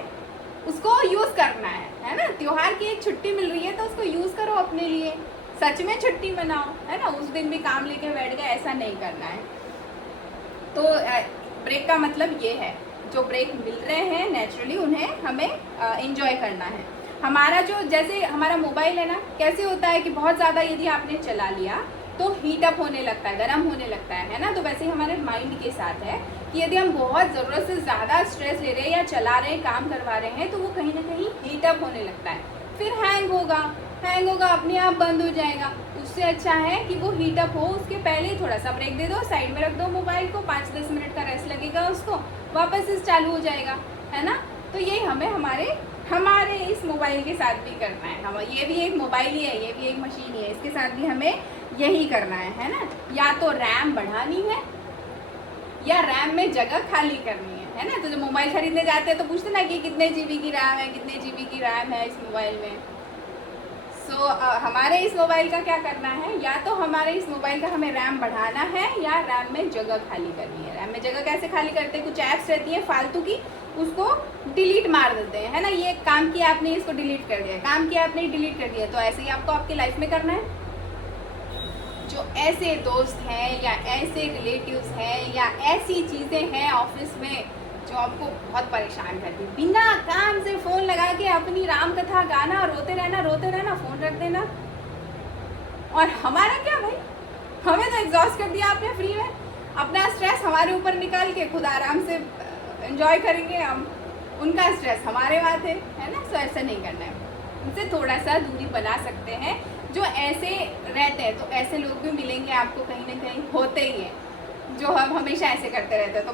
उसको यूज़ करना है ना। त्योहार की एक छुट्टी मिल रही है तो उसको यूज़ करो अपने लिए, सच में छुट्टी मनाओ, है ना। उस दिन भी काम लेके बैठ गए, ऐसा नहीं करना है। तो ब्रेक का मतलब ये है, जो ब्रेक मिल रहे हैं नेचुरली उन्हें हमें एंजॉय करना है। हमारा जो, जैसे हमारा मोबाइल है ना, कैसे होता है कि बहुत ज़्यादा यदि आपने चला लिया तो हीट अप होने लगता है, गर्म होने लगता है ना। तो वैसे ही हमारे माइंड के साथ है कि यदि हम बहुत ज़रूरत से ज़्यादा स्ट्रेस ले रहे हैं या चला रहे हैं, काम करवा रहे हैं, तो वो कहीं ना कहीं हीट अप होने लगता है, फिर हैंग होगा, अपने आप बंद हो जाएगा। उससे अच्छा है कि वो हीट अप हो, उसके पहले ही थोड़ा सा ब्रेक दे दो, साइड में रख दो मोबाइल को, 5-10 मिनट का रेस्ट लगेगा उसको, वापस से चालू हो जाएगा, है ना। तो ये हमें हमारे इस मोबाइल के साथ भी करना है। हम, ये भी एक मोबाइल ही है, ये भी एक मशीन ही है, इसके साथ भी हमें यही करना है ना। या तो रैम बढ़ानी है या रैम में जगह खाली करनी है ना। तो जब मोबाइल खरीदने जाते हैं तो पूछते ना कि कितने जीबी की रैम है, कितने जीबी की रैम है इस मोबाइल में। सो हमारे इस मोबाइल का क्या करना है, या तो हमारे इस मोबाइल का हमें रैम बढ़ाना है या रैम में जगह खाली करनी है। रैम में जगह कैसे खाली करते हैं, कुछ ऐप्स रहती हैं फालतू की, उसको डिलीट मार देते हैं, है ना। ये काम किया आपने, इसको डिलीट कर दिया, काम किया आपने, डिलीट कर दिया। तो ऐसे ही आपको आपकी लाइफ में करना है। जो ऐसे दोस्त हैं या ऐसे रिलेटिव्स हैं या ऐसी चीज़ें हैं ऑफिस में जो आपको बहुत परेशान करती, बिना काम से फ़ोन लगा के अपनी राम कथा गाना, रोते रहना, फ़ोन रख देना। और हमारा क्या भाई, हमें तो एग्जॉस्ट कर दिया आपने फ्री में, अपना स्ट्रेस हमारे ऊपर निकाल के खुद आराम से एंजॉय करेंगे हम, उनका स्ट्रेस हमारे माथे, है ना। सो ऐसा नहीं करना है, उनसे थोड़ा सा दूरी बना सकते हैं। जो ऐसे रहते हैं, तो ऐसे लोग भी मिलेंगे आपको, कहीं ना कहीं होते ही हैं जो हम हमेशा ऐसे करते रहते हैं। तो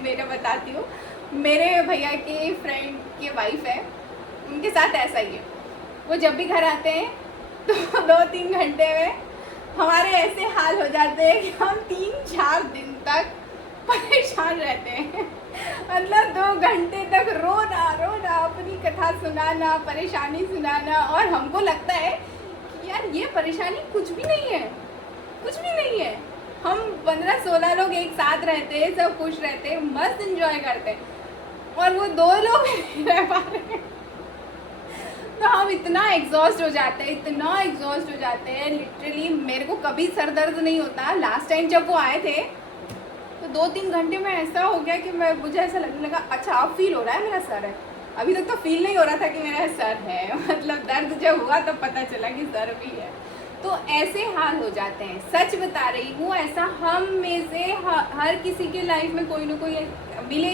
मेरे बताती हूँ, मेरे भैया के फ्रेंड की वाइफ है, उनके साथ ऐसा ही है। वो जब भी घर आते हैं तो 2-3 घंटे में हमारे ऐसे हाल हो जाते हैं कि हम 3-4 दिन तक परेशान रहते हैं। मतलब 2 घंटे तक रोना अपनी कथा सुनाना, परेशानी सुनाना। और हमको लगता है कि यार ये परेशानी कुछ भी नहीं है। हम 15-16 लोग एक साथ रहते हैं, सब खुश रहते हैं, मस्त एंजॉय करते हैं, और वो 2 लोग नहीं रह पा रहे हैं। तो हम इतना एग्जॉस्ट हो जाते हैं लिटरली। मेरे को कभी सर दर्द नहीं होता। लास्ट टाइम जब वो आए थे तो 2-3 घंटे में ऐसा हो गया कि मुझे ऐसा लगने लगा, अच्छा अब फील हो रहा है मेरा सर है। अभी तक तो फील नहीं हो रहा था कि मेरा सर है, मतलब दर्द जब हुआ तब पता चला कि सर भी है। तो ऐसे हाल हो जाते हैं, सच बता रही हूँ। ऐसा हम में से हर किसी के लाइफ में कोई ना कोई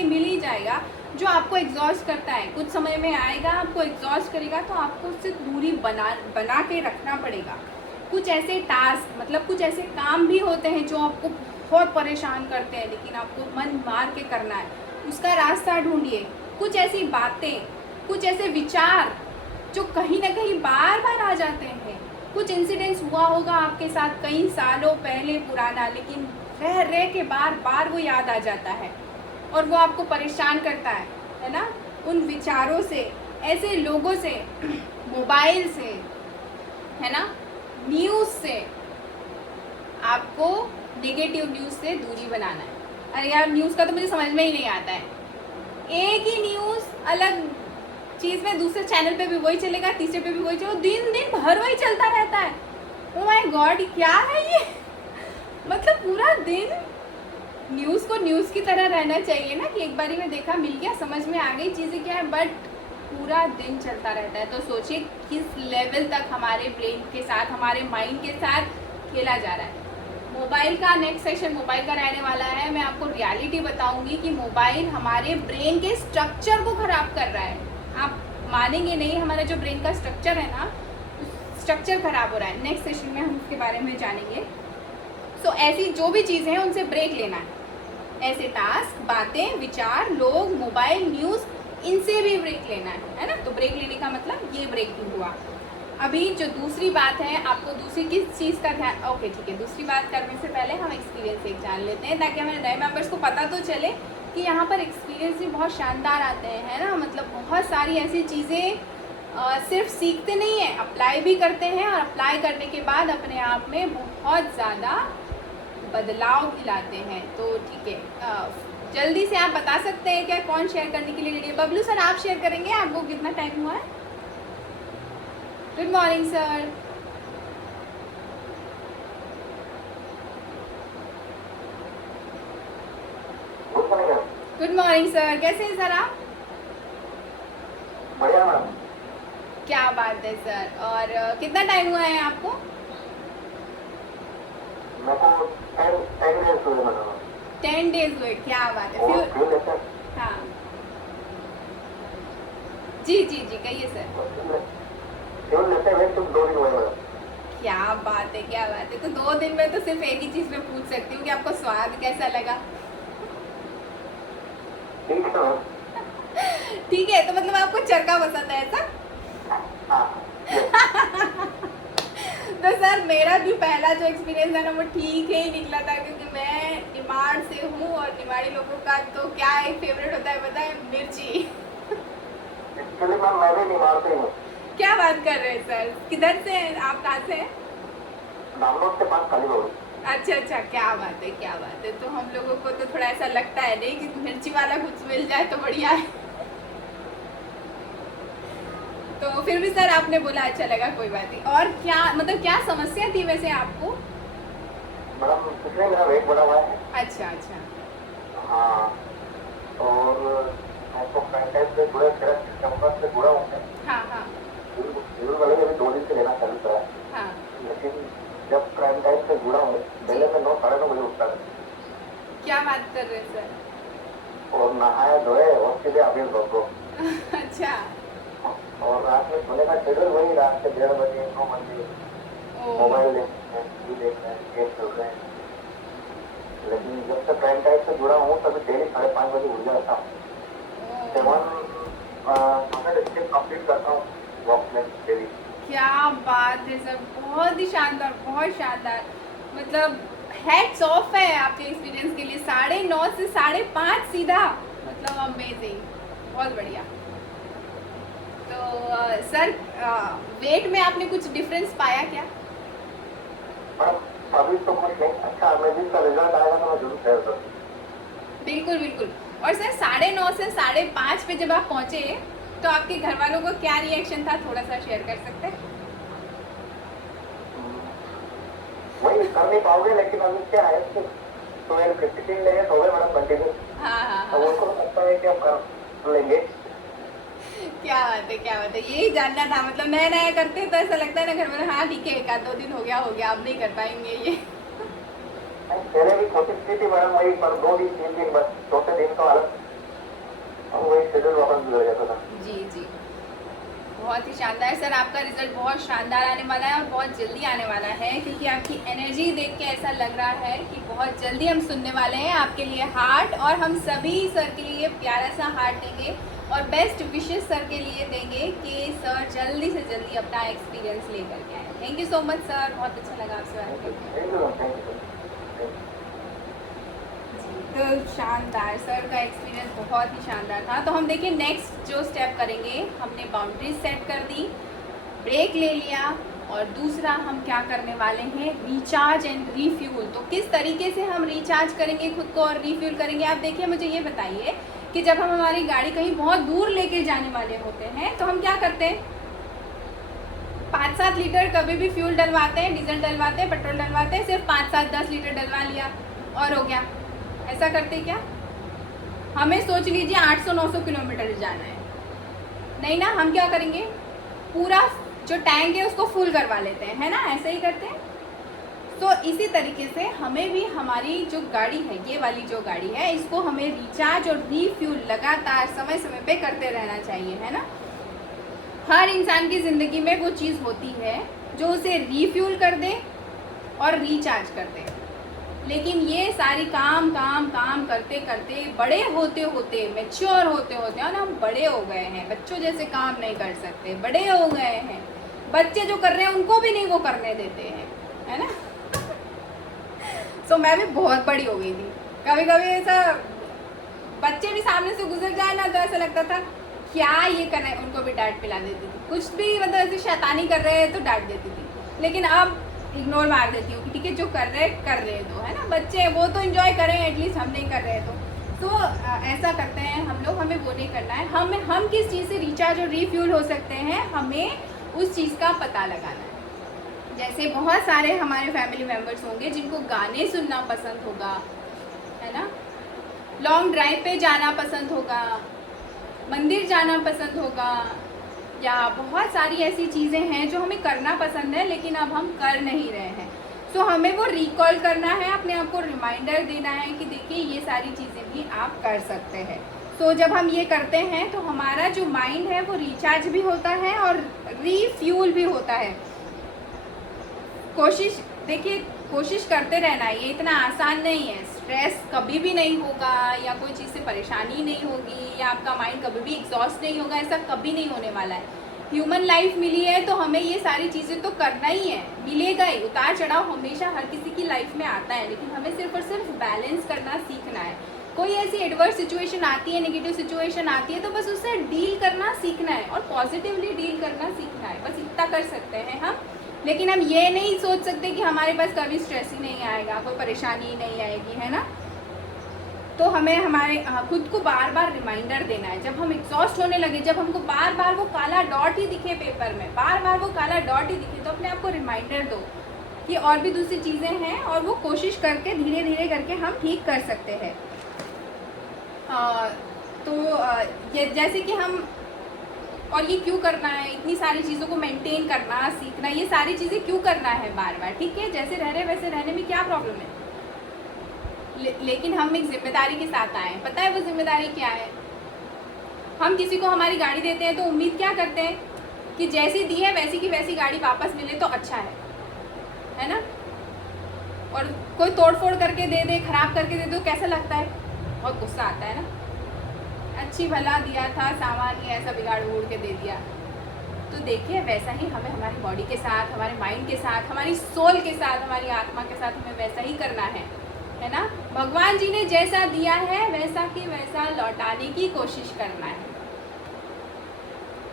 मिल ही जाएगा जो आपको एग्जॉस्ट करता है। कुछ समय में आएगा, आपको एग्जॉस्ट करेगा, तो आपको उससे दूरी बना के रखना पड़ेगा। कुछ ऐसे टास्क, मतलब कुछ ऐसे काम भी होते हैं जो आपको बहुत परेशान करते हैं, लेकिन आपको मन मार के करना है, उसका रास्ता ढूंढिए। कुछ ऐसी बातें, कुछ ऐसे विचार जो कहीं ना कहीं बार बार आ जाते हैं। कुछ इंसिडेंट्स हुआ होगा आपके साथ कई सालों पहले पुराना, लेकिन रह रह के बार बार वो याद आ जाता है और वो आपको परेशान करता है ना। उन विचारों से, ऐसे लोगों से, मोबाइल से, है ना, न्यूज़ से, आपको नेगेटिव न्यूज़ से दूरी बनाना है। अरे यार, न्यूज़ का तो मुझे समझ में ही नहीं आता है। एक ही न्यूज़ अलग चीज़ में, दूसरे चैनल पे भी वही चलेगा, तीसरे पे भी वही चलेगा, दिन दिन भर वही चलता रहता है। ओ माय गॉड, क्या है ये? मतलब पूरा दिन न्यूज़ को न्यूज़ की तरह रहना चाहिए ना, कि एक बारी में देखा, मिल गया, समझ में आ गई चीज़ें क्या है, बट पूरा दिन चलता रहता है। तो सोचिए किस लेवल तक हमारे ब्रेन के साथ, हमारे माइंड के साथ खेला जा रहा है। मोबाइल का नेक्स्ट सेशन मोबाइल का रहने वाला है। मैं आपको रियलिटी बताऊंगी कि मोबाइल हमारे ब्रेन के स्ट्रक्चर को ख़राब कर रहा है। आप मानेंगे नहीं, हमारा जो ब्रेन का स्ट्रक्चर है ना, स्ट्रक्चर ख़राब हो रहा है। नेक्स्ट सेशन में हम उसके बारे में जानेंगे। सो ऐसी जो भी चीज़ें हैं उनसे ब्रेक लेना है। ऐसे टास्क, बातें, विचार, लोग, मोबाइल, न्यूज़, इनसे भी ब्रेक लेना है ना। तो ब्रेक लेने का मतलब ये ब्रेकिंग हुआ। अभी जो दूसरी बात है, आपको दूसरी किस चीज़ का ध्यान, ओके ठीक है, दूसरी बात करने से पहले हम एक्सपीरियंस एक जान लेते हैं, ताकि हमारे नए मेंबर्स को पता तो चले कि यहाँ पर एक्सपीरियंस भी बहुत शानदार आते हैं, है ना। मतलब बहुत सारी ऐसी चीज़ें सिर्फ सीखते नहीं हैं, अप्लाई भी करते हैं, और अप्लाई करने के बाद अपने आप में बहुत ज़्यादा बदलाव भी लाते हैं। तो ठीक है, जल्दी से आप बता सकते हैं क्या, कौन शेयर करने के लिए रेडी है? बबलू सर, आप शेयर करेंगे? आपको कितना टाइम हुआ है? Good morning sir. Good morning sir, कैसे हैं सर आप? बढ़िया मैम। क्या बात है सर। और कितना टाइम हुआ है आपको? मेरे को 10 डेज हुए मैडम। 10 डेज हुए, क्या बात है। और फिर लेते हाँ जी जी जी, कहिए सर। लेते हुए तुम 2 दिन हुए मैडम। क्या बात है, क्या बात है। तो 2 दिन में तो सिर्फ एक ही चीज़ मैं पूछ सकती हूँ कि आपको स्वाद कैसा लगा। ठीक है मैम। ठीक है, तो मतलब आपको चरखा पसंद है ऐसा? हाँ, तो सर मेरा भी पहला जो एक्सपीरियंस है ना, वो ठीक ही निकला था, क्योंकि मैं निमाड़ से हूँ, और निमाड़ी लोगों का तो क्या एक फेवरेट होता है पता है? मिर्ची। एक्चुअली मैम मैं भी निमाड़ से हूँ। क्या बात कर रहे हैं सर? किधर से हैं आप? कहाँ से हैं? नामलोड के पास खाली रोड। अच्छा अच्छा, क्या बात है, क्या बात है। तो हम लोगों को तो थोड़ा ऐसा लगता है नहीं कि मिर्ची वाला कुछ मिल जाए तो बढ़िया है। तो फिर भी सर आपने बोला अच्छा लगा, कोई बात नहीं। और क्या मतलब क्या समस्या थी वैसे आपको? मैडम कुछ नहीं, मेरा वेट बढ़ा हुआ है। अच्छा अच्छा। हाँ, और मैं तो फ्रंटाइज से जुड़ा, कैंपस से जुड़ा हूँ मैं। हाँ हाँ शेड्यूल वाले अभी 2 दिन से लेना चालू करा है। हाँ। लेकिन जब प्राइम टाइम से जुड़ा हूँ, पहले मैं 9 साढ़े 9 बजे उठता था, क्या बात कर रहे हैं सर? और नहाया धोए और सीधे ऑफिस भागो। अच्छा। और रात में सोने का शेड्यूल वही, रात के 1:30 बजे 9 बजे ओ मोबाइल देख रहे हैं, टीवी देख रहे हैं, गेम खेल रहे हैं। लेकिन जब से प्राइम टाइम से जुड़ा हूँ तभी डेली 5:30 बजे उठ जाता हूँ। 700 स्टेप कंप्लीट करता हूँ वॉक में डेली। क्या बात है सर, बहुत ही शानदार, बहुत शानदार। मतलब हैट्स ऑफ है आपके एक्सपीरियंस के लिए। 9:30 से 5:30 सीधा, मतलब अमेजिंग, बहुत बढ़िया। तो सर वेट में आपने कुछ डिफरेंस पाया क्या? अभी तो कुछ नहीं। अच्छा, मैं इसका रिजल्ट आएगा तो मैं जरूर शेयर करूँ। बिल्कुल बिल्कुल। और सर 9:30 से 5:30 पे जब आप पहुँचे तो आपके घर वालों को क्या रिएक्शन था, थोड़ा सा शेयर कर सकते हैं? वही कर नहीं पाओगे, लेकिन अभी क्या है कि 12-15 डेज हो गए मैडम कंटिन्यू। हाँ हाँ अब हाँ। उनको लगता है कि हम कर लेंगे। क्या बात है, क्या बात है। यही जानना था। मतलब नया नया करते हैं तो ऐसा लगता है ना घर में, हाँ ठीक है, 1-2 दिन हो गया, अब नहीं कर पाएंगे ये। पहले भी कोशिश की थी मैडम, वही पर 2 दिन 3 दिन बस, चौथे दिन तो हालत, अब वही शेड्यूल वापस बिगड़ जाता था। जी जी, बहुत ही शानदार सर। आपका रिजल्ट बहुत शानदार आने वाला है, और बहुत जल्दी आने वाला है, क्योंकि आपकी एनर्जी देख के ऐसा लग रहा है कि बहुत जल्दी हम सुनने वाले हैं आपके लिए हार्ट, और हम सभी सर के लिए प्यारा सा हार्ट देंगे। और बेस्ट विशेस सर के लिए देंगे कि सर जल्दी से जल्दी अपना एक्सपीरियंस लेकर के आए। Thank you so much sir, बहुत अच्छा लगा आपसे बात करके। तो शानदार, सर का एक्सपीरियंस बहुत ही शानदार था। तो हम देखिए नेक्स्ट जो स्टेप करेंगे, हमने बाउंड्रीज सेट कर दी, ब्रेक ले लिया, और दूसरा हम क्या करने वाले हैं, रिचार्ज एंड रीफ्यूल। तो किस तरीके से हम रिचार्ज करेंगे खुद को और रीफ्यूल करेंगे, आप देखिए मुझे ये बताइए कि जब हम हमारी गाड़ी कहीं बहुत दूर लेके जाने वाले होते हैं तो हम क्या करते हैं, 5-7 लीटर कभी भी फ्यूल डलवाते हैं, डीजल डलवाते हैं, पेट्रोल डलवाते हैं, सिर्फ 5-7-10 लीटर डलवा लिया और हो गया। ऐसा करते क्या? हमें सोच लीजिए 800-900 किलोमीटर जाना है, नहीं ना, हम क्या करेंगे, पूरा जो टैंक है उसको फुल करवा लेते हैं, है ना, ऐसे ही करते हैं। तो इसी तरीके से हमें भी हमारी जो गाड़ी है, ये वाली जो गाड़ी है, इसको हमें रिचार्ज और रीफ्यूल लगातार समय समय पे करते रहना चाहिए, है ना। हर इंसान की ज़िंदगी में वो चीज़ होती है जो उसे रीफ्यूल कर दे और रिचार्ज कर दे, लेकिन ये सारी काम काम काम करते करते बड़े होते होते, मैच्योर होते होते, और हम बड़े हो गए हैं, बच्चों जैसे काम नहीं कर सकते, बड़े हो गए हैं, बच्चे जो कर रहे हैं उनको भी नहीं वो करने देते हैं, है ना। तो मैं भी बहुत बड़ी हो गई थी, कभी कभी ऐसा बच्चे भी सामने से गुजर जाए ना तो ऐसा लगता था क्या ये करना है, उनको भी डांट पिला देती थी, कुछ भी मतलब ऐसे शैतानी कर रहे हैं तो डांट देती थी, लेकिन अब इग्नोर मार देती हूँ कि ठीक है जो कर रहे तो, है ना, बच्चे वो तो एंजॉय करें, एटलीस्ट हम नहीं कर रहे तो ऐसा करते हैं हम लोग, हमें वो नहीं करना है। हम किस चीज़ से रिचार्ज और रीफ्यूल हो सकते हैं, हमें उस चीज़ का पता लगाना है। जैसे बहुत सारे हमारे फैमिली मेम्बर्स होंगे जिनको गाने सुनना पसंद होगा, है ना, लॉन्ग ड्राइव पे जाना पसंद होगा, मंदिर जाना पसंद होगा, या बहुत सारी ऐसी चीज़ें हैं जो हमें करना पसंद है लेकिन अब हम कर नहीं रहे हैं। सो हमें वो रिकॉल करना है, अपने आप को रिमाइंडर देना है कि देखिए ये सारी चीज़ें भी आप कर सकते हैं। तो जब हम ये करते हैं तो हमारा जो माइंड है वो रिचार्ज भी होता है और रीफ्यूल भी होता है। देखिए कोशिश करते रहना, ये इतना आसान नहीं है, स्ट्रेस कभी भी नहीं होगा, या कोई चीज़ से परेशानी नहीं होगी, या आपका माइंड कभी भी एग्जॉस्ट नहीं होगा, ऐसा कभी नहीं होने वाला है। ह्यूमन लाइफ मिली है तो हमें ये सारी चीज़ें तो करना ही है, मिलेगा ही, उतार चढ़ाव हमेशा हर किसी की लाइफ में आता है, लेकिन हमें सिर्फ और सिर्फ बैलेंस करना सीखना है। कोई ऐसी एडवर्स सिचुएशन आती है, नेगेटिव सिचुएशन आती है, तो बस उससे डील करना सीखना है और पॉजिटिवली डील करना सीखना है, बस इतना कर सकते हैं हम। लेकिन हम ये नहीं सोच सकते कि हमारे पास कभी स्ट्रेस ही नहीं आएगा, कोई परेशानी ही नहीं आएगी, है ना। तो हमें हमारे खुद को बार बार रिमाइंडर देना है। जब हम एग्जॉस्ट होने लगे, जब हमको बार बार वो काला डॉट ही दिखे पेपर में, बार बार वो काला डॉट ही दिखे, तो अपने आप को रिमाइंडर दो कि और भी दूसरी चीज़ें हैं, और वो कोशिश करके धीरे धीरे करके हम ठीक कर सकते हैं। तो ये जैसे कि हम, और ये क्यों करना है, इतनी सारी चीज़ों को मेंटेन करना सीखना, ये सारी चीज़ें क्यों करना है बार बार, ठीक है, जैसे रह रहे वैसे रहने में क्या प्रॉब्लम है। लेकिन हम एक जिम्मेदारी के साथ आए हैं। पता है वो जिम्मेदारी क्या है? हम किसी को हमारी गाड़ी देते हैं तो उम्मीद क्या करते हैं कि जैसी दी है वैसी की वैसी गाड़ी वापस मिले तो अच्छा है ना। और कोई तोड़ फोड़ करके दे दे, खराब करके दे दे तो कैसा लगता है, बहुत गुस्सा आता है ना। अच्छी भला दिया था सामान, ये ऐसा बिगाड़ उड़ के दे दिया। तो देखिए वैसा ही हमें हमारी बॉडी के साथ, हमारे माइंड के साथ, हमारी सोल के साथ, हमारी आत्मा के साथ हमें वैसा ही करना है ना। भगवान जी ने जैसा दिया है वैसा की वैसा लौटाने की कोशिश करना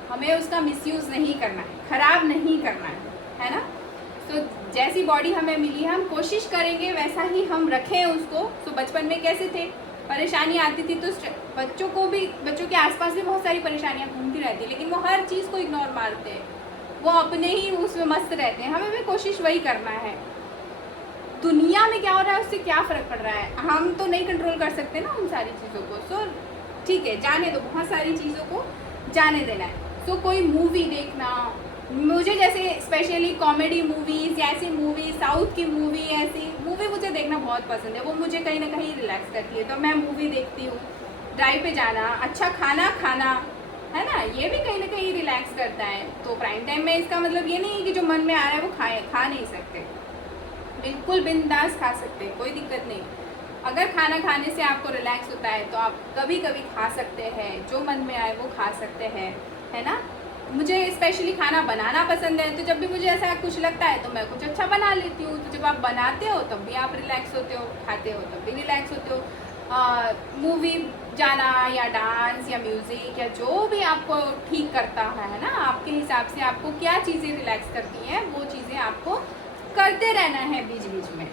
हमें उसका मिसयूज़ नहीं करना है, खराब नहीं करना है ना। तो जैसी बॉडी हमें मिली है हम कोशिश करेंगे वैसा ही हम रखें उसको। तो बचपन में कैसे थे, परेशानी आती थी तो बच्चों के आसपास भी बहुत सारी परेशानियां घूमती रहती है, लेकिन वो हर चीज़ को इग्नोर मारते हैं, वो अपने ही उसमें मस्त रहते हैं। हमें भी कोशिश वही करना है। दुनिया में क्या हो रहा है उससे क्या फ़र्क पड़ रहा है, हम तो नहीं कंट्रोल कर सकते ना उन सारी चीज़ों को। सो ठीक है, जाने दो, बहुत सारी चीज़ों को जाने देना है। तो कोई मूवी देखना, मुझे जैसे स्पेशली कॉमेडी मूवीज़ या ऐसी मूवी, साउथ की मूवी, ऐसी मूवी मुझे देखना बहुत पसंद है। वो मुझे कहीं ना कहीं रिलैक्स करती है, तो मैं मूवी देखती हूँ। ड्राइव पे जाना, अच्छा खाना खाना, है ना, ये भी कहीं ना कहीं रिलैक्स करता है। तो प्राइम टाइम में इसका मतलब ये नहीं है कि जो मन में आ रहा है वो खा नहीं सकते, बिल्कुल बिंदास खा सकते हैं, कोई दिक्कत नहीं। अगर खाना खाने से आपको रिलैक्स होता है तो आप कभी कभी खा सकते हैं, जो मन में आए वो खा सकते हैं, है ना। मुझे स्पेशली खाना बनाना पसंद है, तो जब भी मुझे ऐसा कुछ लगता है तो मैं कुछ अच्छा बना लेती हूँ। तो जब आप बनाते हो तब भी आप रिलैक्स होते हो, खाते हो तब भी रिलैक्स होते हो। मूवी जाना या डांस या म्यूज़िक या जो भी आपको ठीक करता है ना, आपके हिसाब से आपको क्या चीज़ें रिलैक्स करती हैं वो चीज़ें आपको करते रहना है बीच बीच में,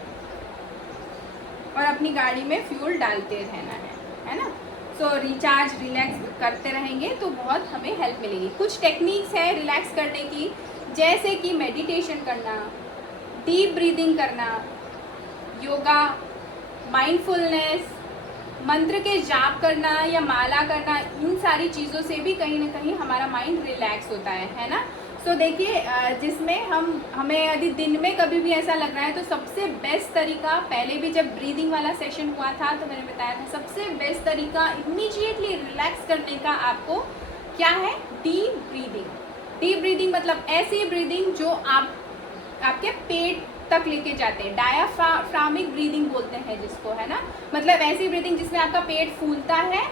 और अपनी गाड़ी में फ्यूल डालते रहना है ना। सो रिचार्ज रिलैक्स करते रहेंगे तो बहुत हमें हेल्प मिलेगी। कुछ टेक्निक्स है रिलैक्स करने की, जैसे कि मेडिटेशन करना, डीप ब्रीदिंग करना, योगा, माइंडफुलनेस, मंत्र के जाप करना या माला करना। इन सारी चीज़ों से भी कहीं ना कहीं हमारा माइंड रिलैक्स होता है ना। तो देखिए, जिसमें हमें यदि दिन में कभी भी ऐसा लग रहा है तो सबसे बेस्ट तरीका, पहले भी जब ब्रीदिंग वाला सेशन हुआ था तो मैंने बताया था, सबसे बेस्ट तरीका इमीडिएटली रिलैक्स करने का आपको क्या है, डीप ब्रीदिंग। डीप ब्रीदिंग मतलब ऐसी ब्रीदिंग जो आपके पेट तक लेके जाते हैं, डायाफ्रामिक ब्रीदिंग बोलते हैं जिसको, है ना। मतलब ऐसी ब्रीदिंग जिसमें आपका पेट फूलता है,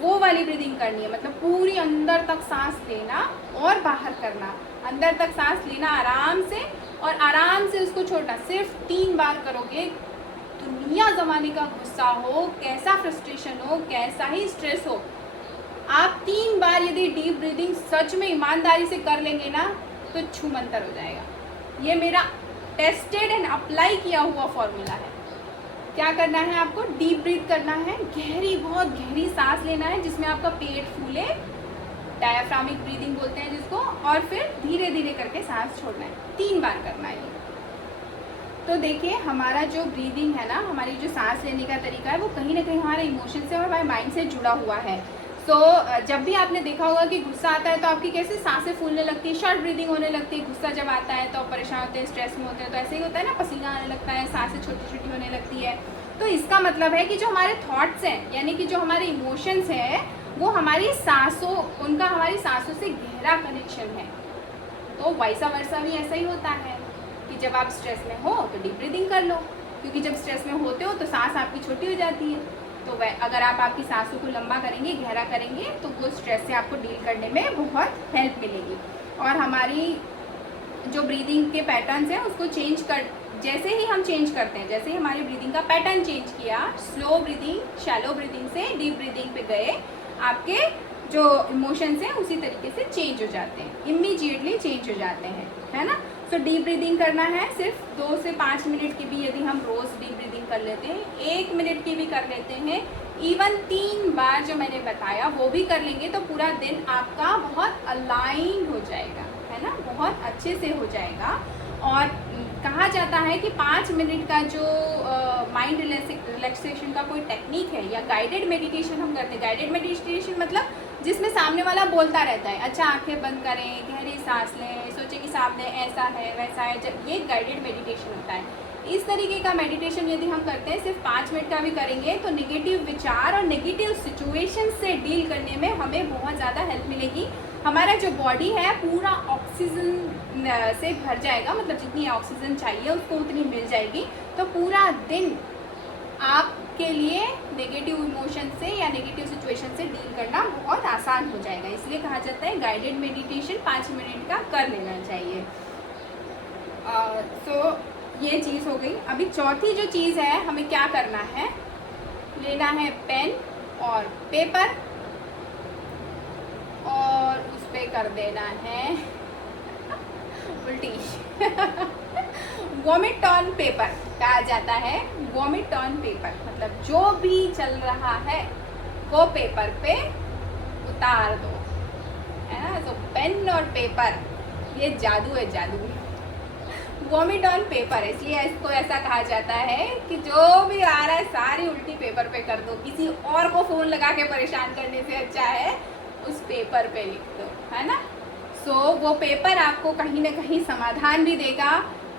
वो वाली ब्रीदिंग करनी है। मतलब पूरी अंदर तक सांस लेना और बाहर करना, अंदर तक सांस लेना आराम से और आराम से उसको छोड़ना। सिर्फ 3 बार करोगे, दुनिया जमाने का गुस्सा हो, कैसा फ्रस्ट्रेशन हो, कैसा ही स्ट्रेस हो, आप 3 बार यदि डीप ब्रीदिंग सच में ईमानदारी से कर लेंगे ना तो छूमंतर हो जाएगा। ये मेरा टेस्टेड एंड अप्लाई किया हुआ फॉर्मूला है। क्या करना है आपको, डीप ब्रीथ करना है, गहरी, बहुत गहरी सांस लेना है जिसमें आपका पेट फूले, डायाफ्रामिक ब्रीदिंग बोलते हैं जिसको, और फिर धीरे धीरे करके सांस छोड़ना है। 3 बार करना है। तो देखिए, हमारा जो ब्रीदिंग है ना, हमारी जो सांस लेने का तरीका है वो कहीं ना कहीं हमारे इमोशन से और हमारे माइंड से जुड़ा हुआ है। तो जब भी आपने देखा होगा कि गुस्सा आता है तो आपकी कैसे सांसें फूलने लगती है, शॉर्ट ब्रीदिंग होने लगती है। गुस्सा जब आता है तो परेशान होते हैं, स्ट्रेस में होते हैं, तो ऐसे ही होता है ना, पसीना आने लगता है, सांसें छोटी छोटी होने लगती है। तो इसका मतलब है कि जो हमारे थॉट्स हैं, यानी कि जो हमारे इमोशंस हैं, वो हमारी सांसों, उनका हमारी सांसों से गहरा कनेक्शन है। तो वैसा वर्षा भी ऐसा ही होता है कि जब आप स्ट्रेस में हो तो डीप ब्रीदिंग कर लो, क्योंकि जब स्ट्रेस में होते हो तो सांस आपकी छोटी हो जाती है। तो वह अगर आप आपकी सांसों को लंबा करेंगे, गहरा करेंगे, तो वो स्ट्रेस से आपको डील करने में बहुत हेल्प मिलेगी। और हमारी जो ब्रीदिंग के पैटर्न्स हैं उसको चेंज कर, जैसे ही हम चेंज करते हैं, जैसे ही हमारी ब्रीदिंग का पैटर्न चेंज किया, स्लो ब्रीदिंग, शैलो ब्रीदिंग से डीप ब्रीदिंग पे गए, आपके जो इमोशंस हैं उसी तरीके से चेंज हो जाते हैं, इमीडिएटली चेंज हो जाते हैं, है ना। सो डीप ब्रीदिंग करना है, सिर्फ 2 से 5 मिनट की भी यदि हम रोज़ डीप ब्रीदिंग कर लेते हैं, 1 मिनट की भी कर लेते हैं, इवन 3 बार जो मैंने बताया वो भी कर लेंगे, तो पूरा दिन आपका बहुत अलाइन हो जाएगा, है ना, बहुत अच्छे से हो जाएगा। और कहा जाता है कि 5 मिनट का जो माइंड रिलैक्सेशन का कोई टेक्निक है या गाइडेड मेडिटेशन हम करते हैं। गाइडेड मेडिटेशन मतलब जिसमें सामने वाला बोलता रहता है, अच्छा आंखें बंद करें, गहरी सांस लें, सोचें कि सामने ऐसा है वैसा है, जब ये गाइडेड मेडिटेशन होता है। इस तरीके का मेडिटेशन यदि हम करते हैं, सिर्फ 5 मिनट का भी करेंगे, तो नेगेटिव विचार और नेगेटिव सिचुएशन से डील करने में हमें बहुत ज़्यादा हेल्प मिलेगी। हमारा जो बॉडी है पूरा ऑक्सीजन से भर जाएगा, मतलब जितनी ऑक्सीजन चाहिए उसको उतनी मिल जाएगी। तो पूरा दिन आपके लिए नेगेटिव इमोशन से या नेगेटिव सिचुएशन से डील करना बहुत आसान हो जाएगा। इसलिए कहा जाता है गाइडेड मेडिटेशन 5 मिनट का कर लेना चाहिए। तो ये चीज़ हो गई। अभी चौथी जो चीज़ है, हमें क्या करना है, लेना है पेन और पेपर और उस पर कर देना है उल्टी वॉमिट ऑन पेपर कहा जाता है। वॉमिट ऑन पेपर मतलब जो भी चल रहा है वो पेपर पे उतार दो, है ना। तो पेन और पेपर, ये जादू है, जादू। वॉमिट ऑन पेपर, इसलिए इसको ऐसा कहा जाता है कि जो भी आ रहा है सारी उल्टी पेपर पे कर दो। किसी और को फ़ोन लगा के परेशान करने से अच्छा है उस पेपर पे लिख दो, है ना। सो वो पेपर आपको कहीं ना कहीं समाधान भी देगा,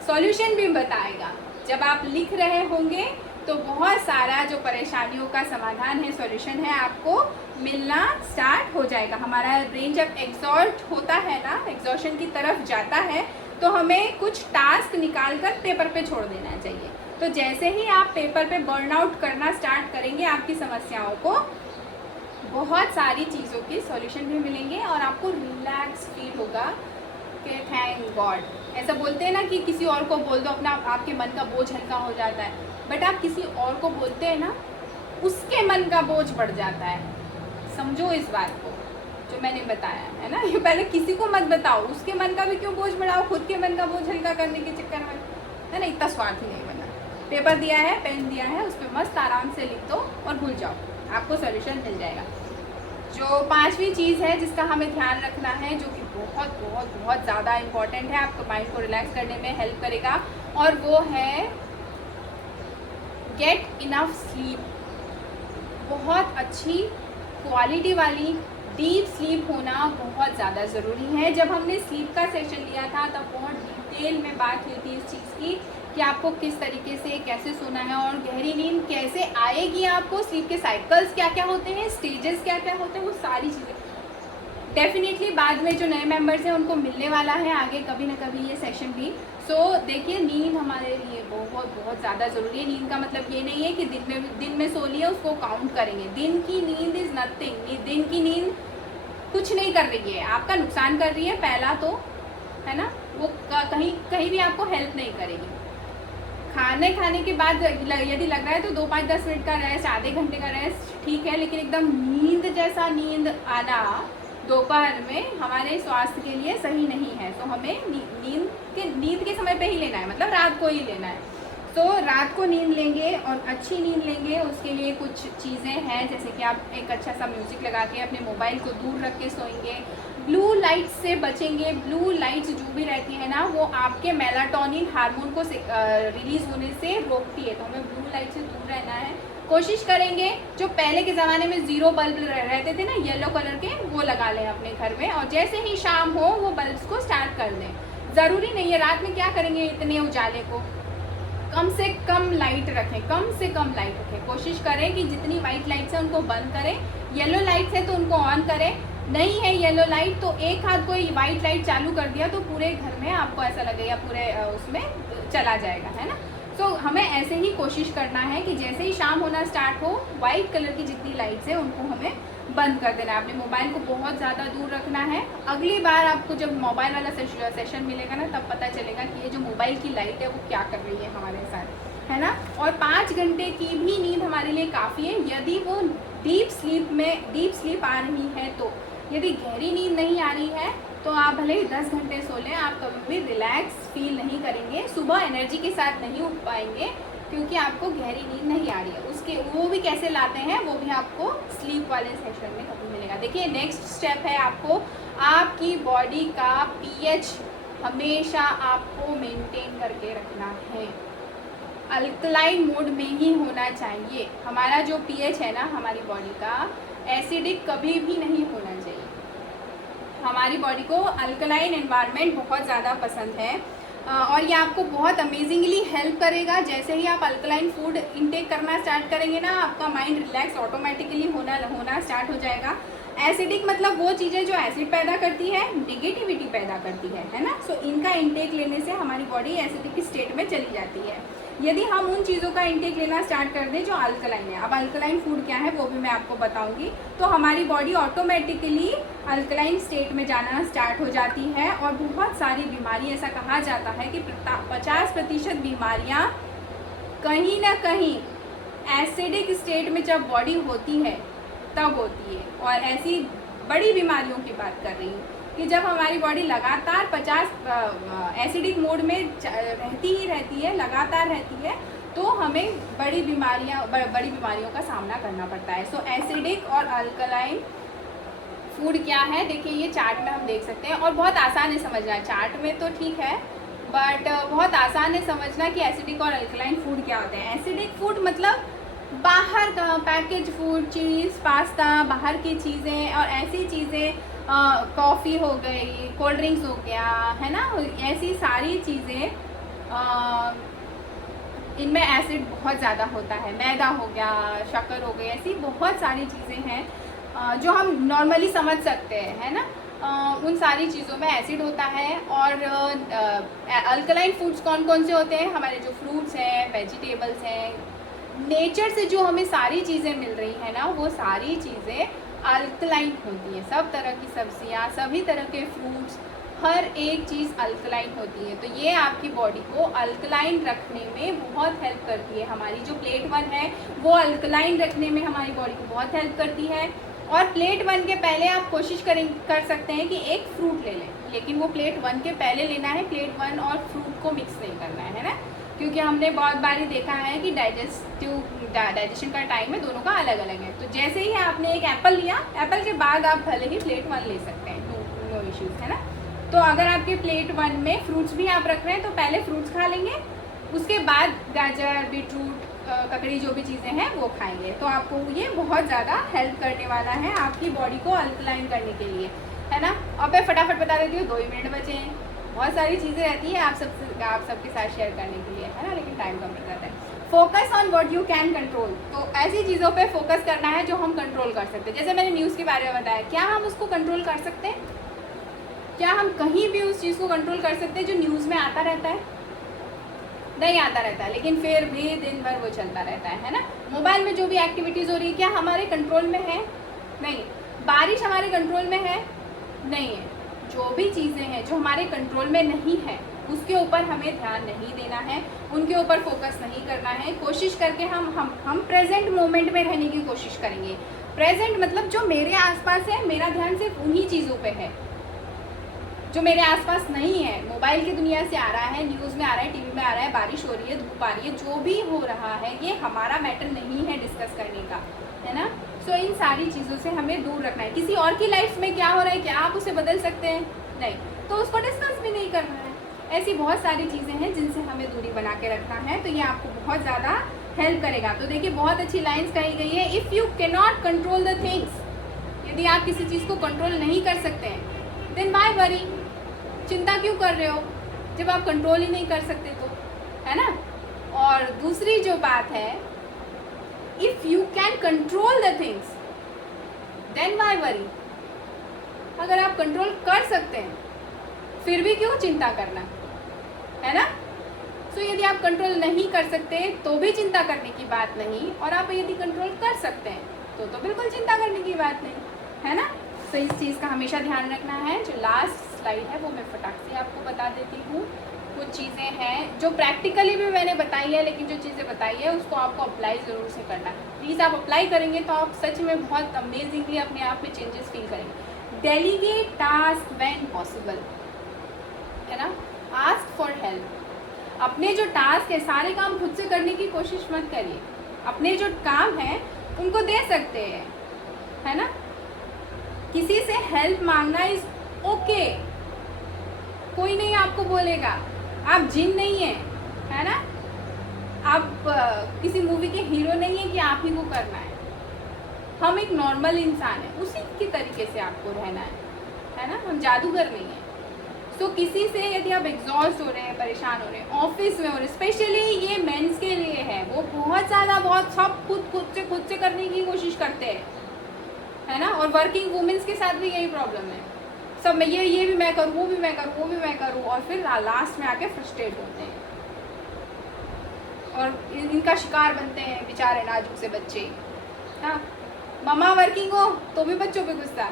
सॉल्यूशन भी बताएगा। जब आप लिख रहे होंगे तो बहुत सारा जो परेशानियों का समाधान है, सॉल्यूशन है, आपको मिलना स्टार्ट हो जाएगा। हमारा ब्रेन जब एग्जॉस्ट होता है ना, एग्जॉशन की तरफ जाता है, तो हमें कुछ टास्क निकाल कर पेपर पे छोड़ देना चाहिए। तो जैसे ही आप पेपर पे बर्नआउट करना स्टार्ट करेंगे, आपकी समस्याओं को बहुत सारी चीज़ों के सॉल्यूशन भी मिलेंगे और आपको रिलैक्स फील होगा कि थैंक गॉड। ऐसा बोलते हैं ना कि किसी और को बोल दो अपना, आपके मन का बोझ हल्का हो जाता है, बट आप किसी और को बोलते हैं ना, उसके मन का बोझ बढ़ जाता है। समझो इस बात को जो मैंने बताया है ना। ये पहले किसी को मत बताओ, उसके मन का भी क्यों बोझ बढ़ाओ, खुद के मन का बोझ हल्का करने के चक्कर में, है ना। इतना स्वार्थी नहीं बनना। पेपर दिया है, पेन दिया है, उस पर मस्त आराम से लिख दो और भूल जाओ, आपको सोल्यूशन मिल जाएगा। जो पांचवी चीज़ है जिसका हमें ध्यान रखना है, जो कि बहुत बहुत बहुत ज़्यादा इम्पॉर्टेंट है, आपको माइंड को रिलैक्स करने में हेल्प करेगा, और वो है गेट इनफ स्लीप। बहुत अच्छी क्वालिटी वाली डीप स्लीप होना बहुत ज़्यादा ज़रूरी है। जब हमने स्लीप का सेशन लिया था तब बहुत डिटेल में बात हुई थी इस चीज़ की कि आपको किस तरीके से कैसे सोना है और गहरी नींद कैसे आएगी, आपको स्लीप के साइकिल्स क्या क्या होते हैं, स्टेजेस क्या क्या होते हैं, वो सारी चीज़ें डेफिनेटली बाद में जो नए मेंबर्स हैं उनको मिलने वाला है आगे कभी ना कभी ये सेशन भी। सो देखिए, नींद हमारे लिए बहुत बहुत ज़्यादा ज़रूरी है। नींद का मतलब ये नहीं है कि दिन में सो लिया उसको काउंट करेंगे। दिन की नींद इज़ नथिंग। दिन की नींद कुछ नहीं कर रही है, आपका नुकसान कर रही है पहला तो, है ना। वो कहीं कहीं भी आपको हेल्प नहीं करेगी। खाने के बाद यदि लग रहा है तो 2-5-10 मिनट का रेस्ट, आधे घंटे का रेस्ट ठीक है, लेकिन एकदम नींद जैसा नींद आना दोपहर में हमारे स्वास्थ्य के लिए सही नहीं है। तो हमें नींद के समय पे ही लेना है, मतलब रात को ही लेना है। तो रात को नींद लेंगे और अच्छी नींद लेंगे, उसके लिए कुछ चीज़ें हैं, जैसे कि आप एक अच्छा सा म्यूज़िक लगा के अपने मोबाइल को दूर रख के सोएंगे, ब्लू लाइट्स से बचेंगे। ब्लू लाइट्स जो भी रहती है ना, वो आपके मेलाटोनिन हार्मोन को रिलीज़ होने से रोकती है, तो हमें ब्लू लाइट से दूर रहना है। कोशिश करेंगे जो पहले के ज़माने में 0 बल्ब रहते थे ना, येलो कलर के, वो लगा लें अपने घर में, और जैसे ही शाम हो वो बल्ब्स को स्टार्ट कर दें। ज़रूरी नहीं है रात में क्या करेंगे इतने उजाले को, कम से कम लाइट रखें, कम से कम लाइट रखें। कोशिश करें कि जितनी वाइट लाइट्स है उनको बंद करें, येलो लाइट्स है तो उनको ऑन करें। नहीं है येलो लाइट तो एक हाथ कोई वाइट लाइट चालू कर दिया तो पूरे घर में आपको ऐसा लगेगा पूरे उसमें चला जाएगा, है ना। तो हमें ऐसे ही कोशिश करना है कि जैसे ही शाम होना स्टार्ट हो, वाइट कलर की जितनी लाइट्स है उनको हमें बंद कर देना है। अपने मोबाइल को बहुत ज़्यादा दूर रखना है। अगली बार आपको जब मोबाइल वाला सेशन मिलेगा ना, तब पता चलेगा कि ये जो मोबाइल की लाइट है वो क्या कर रही है हमारे साथ, है ना। और 5 घंटे की भी नींद हमारे लिए काफ़ी है, यदि वो डीप स्लीप आ रही है तो। यदि गहरी नींद नहीं आ रही है तो आप भले ही 10 घंटे सो लें, आप कभी भी रिलैक्स फील नहीं करेंगे, सुबह एनर्जी के साथ नहीं उठ पाएंगे, क्योंकि आपको गहरी नींद नहीं आ रही है। उसके वो भी कैसे लाते हैं वो भी आपको स्लीप वाले सेशन में कभी मिलेगा। देखिए, नेक्स्ट स्टेप है आपको आपकी बॉडी का पीएच हमेशा आपको मेंटेन करके रखना है। अल्कलाइन मोड में ही होना चाहिए। हमारा जो पीएच है ना हमारी बॉडी का, एसिडिक कभी भी नहीं होना चाहिए। हमारी बॉडी को अल्कलाइन एनवायरनमेंट बहुत ज़्यादा पसंद है, और ये आपको बहुत अमेजिंगली हेल्प करेगा। जैसे ही आप अल्कलाइन फूड इंटेक करना स्टार्ट करेंगे ना, आपका माइंड रिलैक्स ऑटोमेटिकली होना स्टार्ट हो जाएगा। एसिडिक मतलब वो चीज़ें जो एसिड पैदा करती है, नेगेटिविटी पैदा करती है ना। सो इनका इंटेक लेने से हमारी बॉडी एसिडिक स्टेट में चली जाती है। यदि हम उन चीज़ों का इंटेक लेना स्टार्ट कर दें जो अल्कलाइन है, अब अल्कलाइन फूड क्या है वो भी मैं आपको बताऊंगी, तो हमारी बॉडी ऑटोमेटिकली अल्कलाइन स्टेट में जाना स्टार्ट हो जाती है। और बहुत सारी बीमारी, ऐसा कहा जाता है कि 50% बीमारियां कहीं ना कहीं एसिडिक स्टेट में जब बॉडी होती है तब होती है। और ऐसी बड़ी बीमारियों की बात कर रही हूँ कि जब हमारी बॉडी लगातार 50 एसिडिक मोड में रहती है, लगातार रहती है, तो हमें बड़ी बीमारियों का सामना करना पड़ता है। सो एसिडिक और अल्कलाइन फूड क्या है, देखिए ये चार्ट में हम देख सकते हैं, और बहुत आसान है समझना। चार्ट में तो ठीक है, बट बहुत आसान है समझना कि एसिडिक और अल्कलाइन फूड क्या होते हैं। एसिडिक फूड मतलब बाहर का पैकेज फूड, चीज़, पास्ता, बाहर की चीज़ें और ऐसी चीज़ें, कॉफ़ी हो गई, कोल्ड ड्रिंक्स हो गया, है ना, ऐसी सारी चीज़ें इनमें एसिड बहुत ज़्यादा होता है। मैदा हो गया, शक्कर हो गई, ऐसी बहुत सारी चीज़ें हैं जो हम नॉर्मली समझ सकते हैं, है ना। उन सारी चीज़ों में एसिड होता है। और अल्कलाइन फूड्स कौन कौन से होते हैं? हमारे जो फ्रूट्स हैं, वेजिटेबल्स हैं, नेचर से जो हमें सारी चीज़ें मिल रही हैं ना, वो सारी चीज़ें अल्कलाइन होती हैं। सब तरह की सब्जियां, सभी तरह के फ्रूट्स, हर एक चीज़ अल्कलाइन होती है। तो ये आपकी बॉडी को अल्कलाइन रखने में बहुत हेल्प करती है। हमारी जो प्लेट 1 है वो अल्कलाइन रखने में हमारी बॉडी को बहुत हेल्प करती है। और प्लेट 1 के पहले आप कोशिश कर सकते हैं कि एक फ्रूट ले लें, लेकिन वो प्लेट 1 के पहले लेना है। प्लेट 1 और फ्रूट को मिक्स नहीं करना है ना, क्योंकि हमने बहुत बार देखा है कि डाइजेशन का टाइम है दोनों का अलग अलग है। तो जैसे ही आपने एक एप्पल लिया, एप्पल के बाद आप भले ही प्लेट 1 ले सकते हैं, नो इश्यूज़, है ना। तो अगर आपके प्लेट 1 में फ्रूट्स भी आप रख रहे हैं तो पहले फ्रूट्स खा लेंगे, उसके बाद गाजर, बीटरूट, ककड़ी, जो भी चीज़ें हैं वो खाएंगे। तो आपको ये बहुत ज़्यादा हेल्प करने वाला है आपकी बॉडी को अल्कलाइन करने के लिए, है ना। अब मैं फटाफट बता देती हूँ, 2 ही मिनट बचे हैं। बहुत सारी चीज़ें रहती है आप सबके साथ शेयर करने के लिए, है ना, लेकिन टाइम कम पड़ जाता है। Focus on what you can control. तो ऐसी चीज़ों पे फोकस करना है जो हम कंट्रोल कर सकते हैं। जैसे मैंने न्यूज़ के बारे में बताया, क्या हम उसको कंट्रोल कर सकते हैं? क्या हम कहीं भी उस चीज़ को कंट्रोल कर सकते हैं जो न्यूज़ में आता रहता है? नहीं आता रहता है, लेकिन फिर भी दिन भर वो चलता रहता है ना। मोबाइल में जो भी एक्टिविटीज़ हो रही है, क्या हमारे कंट्रोल में है? नहीं। बारिश हमारे कंट्रोल में है? नहीं है। जो भी चीज़ें हैं जो हमारे कंट्रोल में नहीं है, उसके ऊपर हमें ध्यान नहीं देना है, उनके ऊपर फोकस नहीं करना है। कोशिश करके हम प्रेजेंट मोमेंट में रहने की कोशिश करेंगे। प्रेजेंट मतलब जो मेरे आसपास है, मेरा ध्यान सिर्फ उन्हीं चीज़ों पे है जो मेरे आसपास नहीं है। मोबाइल की दुनिया से आ रहा है, न्यूज़ में आ रहा है, टीवी में आ रहा है, बारिश हो रही है, धूप आ रही है, जो भी हो रहा है ये हमारा मैटर नहीं है डिस्कस करने का, है ना। सो इन सारी चीज़ों से हमें दूर रखना है। किसी और की लाइफ में क्या हो रहा है, क्या आप उसे बदल सकते हैं? नहीं, तो उसको डिस्कस भी नहीं करना है। ऐसी बहुत सारी चीज़ें हैं जिनसे हमें दूरी बना के रखना है। तो ये आपको बहुत ज़्यादा हेल्प करेगा। तो देखिए, बहुत अच्छी लाइन्स कही गई है, if you can not control the things. यदि आप किसी चीज़ को कंट्रोल नहीं कर सकते हैं, देन वाई वरी, चिंता क्यों कर रहे हो जब आप कंट्रोल ही नहीं कर सकते तो, है ना। और दूसरी जो बात है, if you can control the things then why worry. अगर आप कंट्रोल कर सकते हैं फिर भी क्यों चिंता करना, है ना। सो यदि आप कंट्रोल नहीं कर सकते तो भी चिंता करने की बात नहीं, और आप यदि कंट्रोल कर सकते हैं तो बिल्कुल चिंता करने की बात नहीं, है ना। सो इस चीज़ का हमेशा ध्यान रखना है। जो लास्ट स्लाइड है वो मैं फटाक से आपको बता देती हूँ। कुछ चीज़ें हैं जो प्रैक्टिकली भी मैंने बताई है, लेकिन जो चीज़ें बताई है उसको आपको अप्लाई ज़रूर से करना है। प्लीज़ आप अप्लाई करेंगे तो आप सच में बहुत अमेजिंगली अपने आप में चेंजेस फील करेंगे। डेलीगेट टास्क व्हेन पॉसिबल, है ना। Ask for help. अपने जो टास्क है सारे काम खुद से करने की कोशिश मत करिए। अपने जो काम है उनको दे सकते हैं, है ना। किसी से हेल्प मांगना इज ओके, कोई नहीं आपको बोलेगा। आप जिन नहीं है, है ना। आप किसी मूवी के हीरो नहीं है कि आप ही को करना है। हम एक नॉर्मल इंसान है, उसी के तरीके से आपको रहना है ना। हम जादूगर नहीं है। सो किसी से यदि आप एग्जॉस्ट हो रहे हैं, परेशान हो रहे हैं, ऑफिस में हो रहे हैं, स्पेशली ये मेंस के लिए है, वो बहुत ज़्यादा बहुत सब खुद से करने की कोशिश करते हैं, है ना। और वर्किंग वुमेन्स के साथ भी यही प्रॉब्लम है। सब मैं ये भी मैं करूँ, वो भी मैं करूँ, वो भी मैं करूँ, और फिर लास्ट में आके फ्रस्ट्रेट होते हैं और इनका शिकार बनते हैं बेचारे नाजुक से बच्चे। हाँ, मम्मा वर्किंग हो तो भी बच्चों पे गुस्सा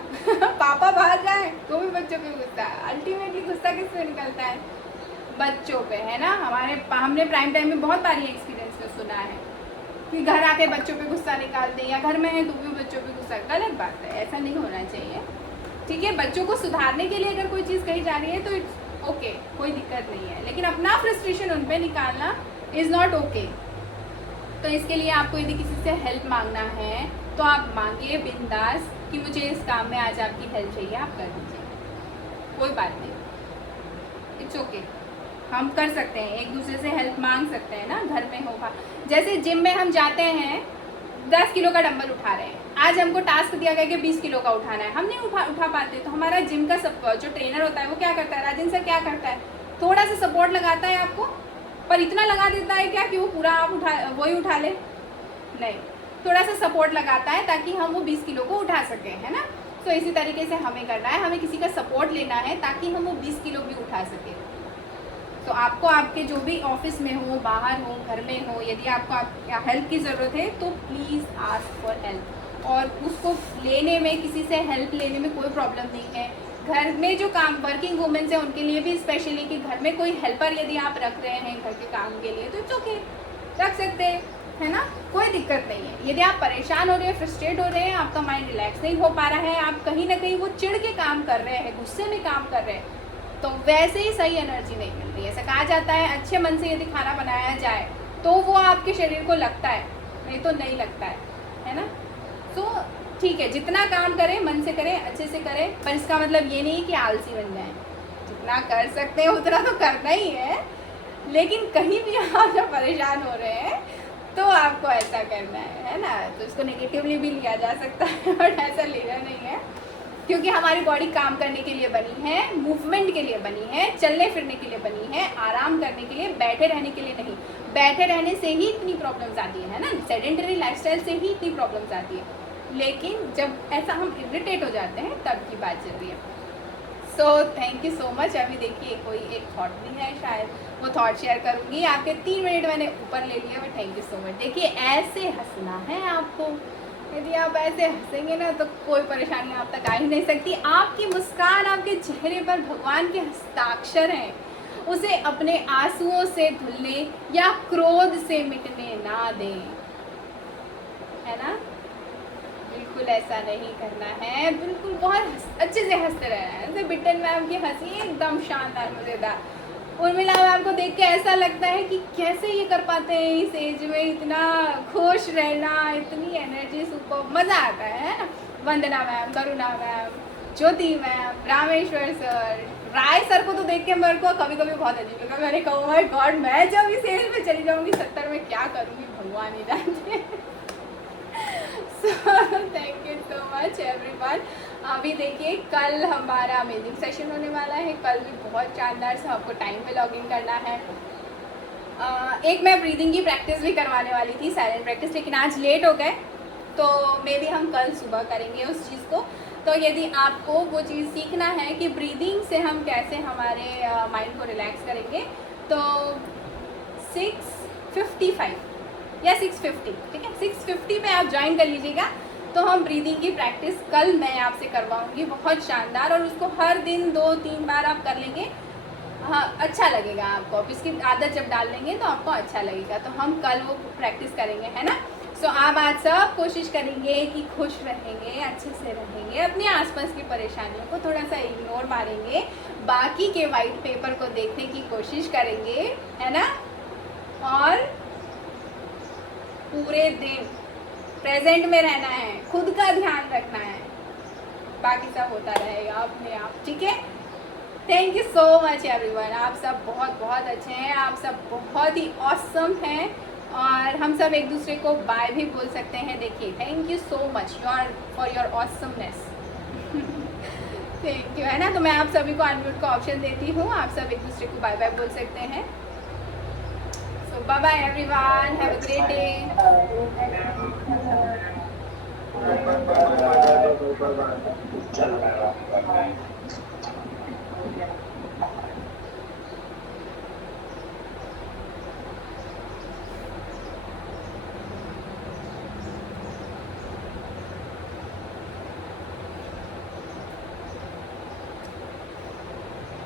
पापा बाहर जाए तो भी बच्चों पे गुस्सा। अल्टीमेटली गुस्सा किस पे निकलता है? बच्चों पे, है ना। हमने प्राइम टाइम में बहुत बार ये एक्सपीरियंस में सुना है कि घर आके बच्चों पे गुस्सा निकालते हैं, या घर में है तो भी बच्चों पे गुस्सा। गलत बात है, ऐसा नहीं होना चाहिए। ठीक है, बच्चों को सुधारने के लिए अगर कोई चीज़ कही जा रही है तो इट्स ओके, कोई दिक्कत नहीं है, लेकिन अपना फ्रस्ट्रेशन उन पर निकालना इज़ नॉट ओके। तो इसके लिए आपको यदि किसी से हेल्प मांगना है तो आप मांगिए बिंदास कि मुझे इस काम में आज आपकी हेल्प चाहिए, आप कर दीजिए, कोई बात नहीं, इट्स ओके। हम कर सकते हैं, एक दूसरे से हेल्प मांग सकते हैं ना। घर में होगा, जैसे जिम में हम जाते हैं 10 किलो का डंबल उठा रहे हैं, आज हमको टास्क दिया गया कि 20 किलो का उठाना है, हम नहीं उठा पाते, तो हमारा जिम का जो ट्रेनर होता है वो क्या करता है, राजन सर क्या करता है, थोड़ा सा सपोर्ट लगाता है आपको, पर इतना लगा देता है क्या कि वो पूरा आप वही उठा ले, नहीं, थोड़ा सा सपोर्ट लगाता है ताकि हम वो 20 किलो को उठा सकें, है ना। तो इसी तरीके से हमें करना है, हमें किसी का सपोर्ट लेना है ताकि हम वो 20 किलो भी उठा सकें। तो आपको आपके जो भी ऑफिस में हो, बाहर हो, घर में हो, यदि आपको हेल्प की ज़रूरत है तो प्लीज़ आस्क फॉर हेल्प। और उसको लेने में, किसी से हेल्प लेने में कोई प्रॉब्लम नहीं है। घर में जो काम वर्किंग वुमेन्स हैं उनके लिए भी स्पेशली कि घर में कोई हेल्पर यदि आप रख रहे हैं घर के काम के लिए तो इट्स ओके, रख सकते हैं, है ना, कोई दिक्कत नहीं है। यदि आप परेशान हो रहे हैं, फ्रस्ट्रेट हो रहे हैं, आपका माइंड रिलैक्स नहीं हो पा रहा है, आप कहीं ना कहीं वो चिढ़ के काम कर रहे हैं, गुस्से में काम कर रहे हैं, तो वैसे ही सही एनर्जी नहीं मिल रही है। ऐसा कहा जाता है अच्छे मन से यदि खाना बनाया जाए तो वो आपके शरीर को लगता है, नहीं तो नहीं लगता है ना। तो ठीक है, जितना काम करें मन से करें, अच्छे से करें, पर इसका मतलब ये नहीं कि आलसी बन जाएं। जितना कर सकते हैं उतना तो करना ही है, लेकिन कहीं भी आप जब परेशान हो रहे हैं तो आपको ऐसा करना है ना। तो इसको नेगेटिवली भी लिया जा सकता है और ऐसा लेना नहीं है, क्योंकि हमारी बॉडी काम करने के लिए बनी है, मूवमेंट के लिए बनी है, चलने फिरने के लिए बनी है, आराम करने के लिए, बैठे रहने के लिए नहीं। बैठे रहने से ही इतनी प्रॉब्लम्स आती है ना, सेडेंटरी लाइफस्टाइल से ही इतनी प्रॉब्लम्स आती है। लेकिन जब ऐसा हम इरिटेट हो जाते हैं तब की बात चल रही है। So thank you so much. अभी देखिए कोई एक थॉट भी है, शायद वो थॉट शेयर करूँगी। आपके 3 मिनट मैंने ऊपर ले लिया, but thank you so much. देखिए ऐसे हंसना है आपको, यदि आप ऐसे हंसेंगे ना तो कोई परेशानी आप तक आ ही नहीं सकती। आपकी मुस्कान, आपके चेहरे पर भगवान के हस्ताक्षर हैं, उसे अपने आंसुओं से धुलने या क्रोध से मिटने ना दें, है ना। बिल्कुल ऐसा नहीं करना है, बिल्कुल बहुत अच्छे से हंसते रहना है। जैसे बिट्टन मैम की हंसी एकदम शानदार, मज़ेदार। उर्मिला मैम को देख के ऐसा लगता है कि कैसे ये कर पाते हैं इस एज में, इतना खुश रहना, इतनी एनर्जी, सुपर मज़ा आता है ना। वंदना मैम, करुणा मैम, ज्योति मैम, रामेश्वर सर, राय सर को तो देख के मेरे को कभी कभी बहुत अजीब लगा। मैंने कहा ओह माय गॉड, मैं जब इस एज में चली जाऊँगी 70 में क्या करूँगी भगवान ही जानते। Thank you so much everyone. अभी देखिए कल हमारा अमेजिंग सेशन होने वाला है, कल भी बहुत शानदार से आपको टाइम पे लॉग इन करना है। एक मैं ब्रीदिंग की प्रैक्टिस भी करवाने वाली थी, साइलेंट प्रैक्टिस, लेकिन आज लेट हो गए, तो मे बी हम कल सुबह करेंगे उस चीज़ को। तो यदि आपको वो चीज़ सीखना है कि ब्रीदिंग से हम कैसे हमारे माइंड को रिलैक्स करेंगे, तो 6:55 या 6:50, ठीक है, 6:50 पे आप ज्वाइन कर लीजिएगा। तो हम ब्रीदिंग की प्रैक्टिस कल मैं आपसे करवाऊंगी, बहुत शानदार, और उसको हर दिन 2-3 बार आप कर लेंगे। हाँ, अच्छा लगेगा आपको। अब इसकी आदत जब डाल लेंगे तो आपको अच्छा लगेगा। तो हम कल वो प्रैक्टिस करेंगे, है ना। सो आप आज सब कोशिश करेंगे कि खुश रहेंगे, अच्छे से रहेंगे, अपने आसपास की परेशानियों को थोड़ा सा इग्नोर मारेंगे, बाकी के वाइट पेपर को देखने की कोशिश करेंगे, है ना, और पूरे दिन प्रेजेंट में रहना है, खुद का ध्यान रखना है, बाकी सब होता रहेगा अपने आप, ठीक है। Thank you so much everyone. आप सब बहुत बहुत अच्छे हैं, आप सब बहुत ही ऑसम हैं, और हम सब एक दूसरे को बाय भी बोल सकते हैं। देखिए thank you so much for your awesomeness. Thank you, है ना। तो मैं आप सभी को अनम्यूट का ऑप्शन देती हूँ, आप सब एक दूसरे को बाय बाय बोल सकते हैं। So bye bye everyone, have a great day. चलो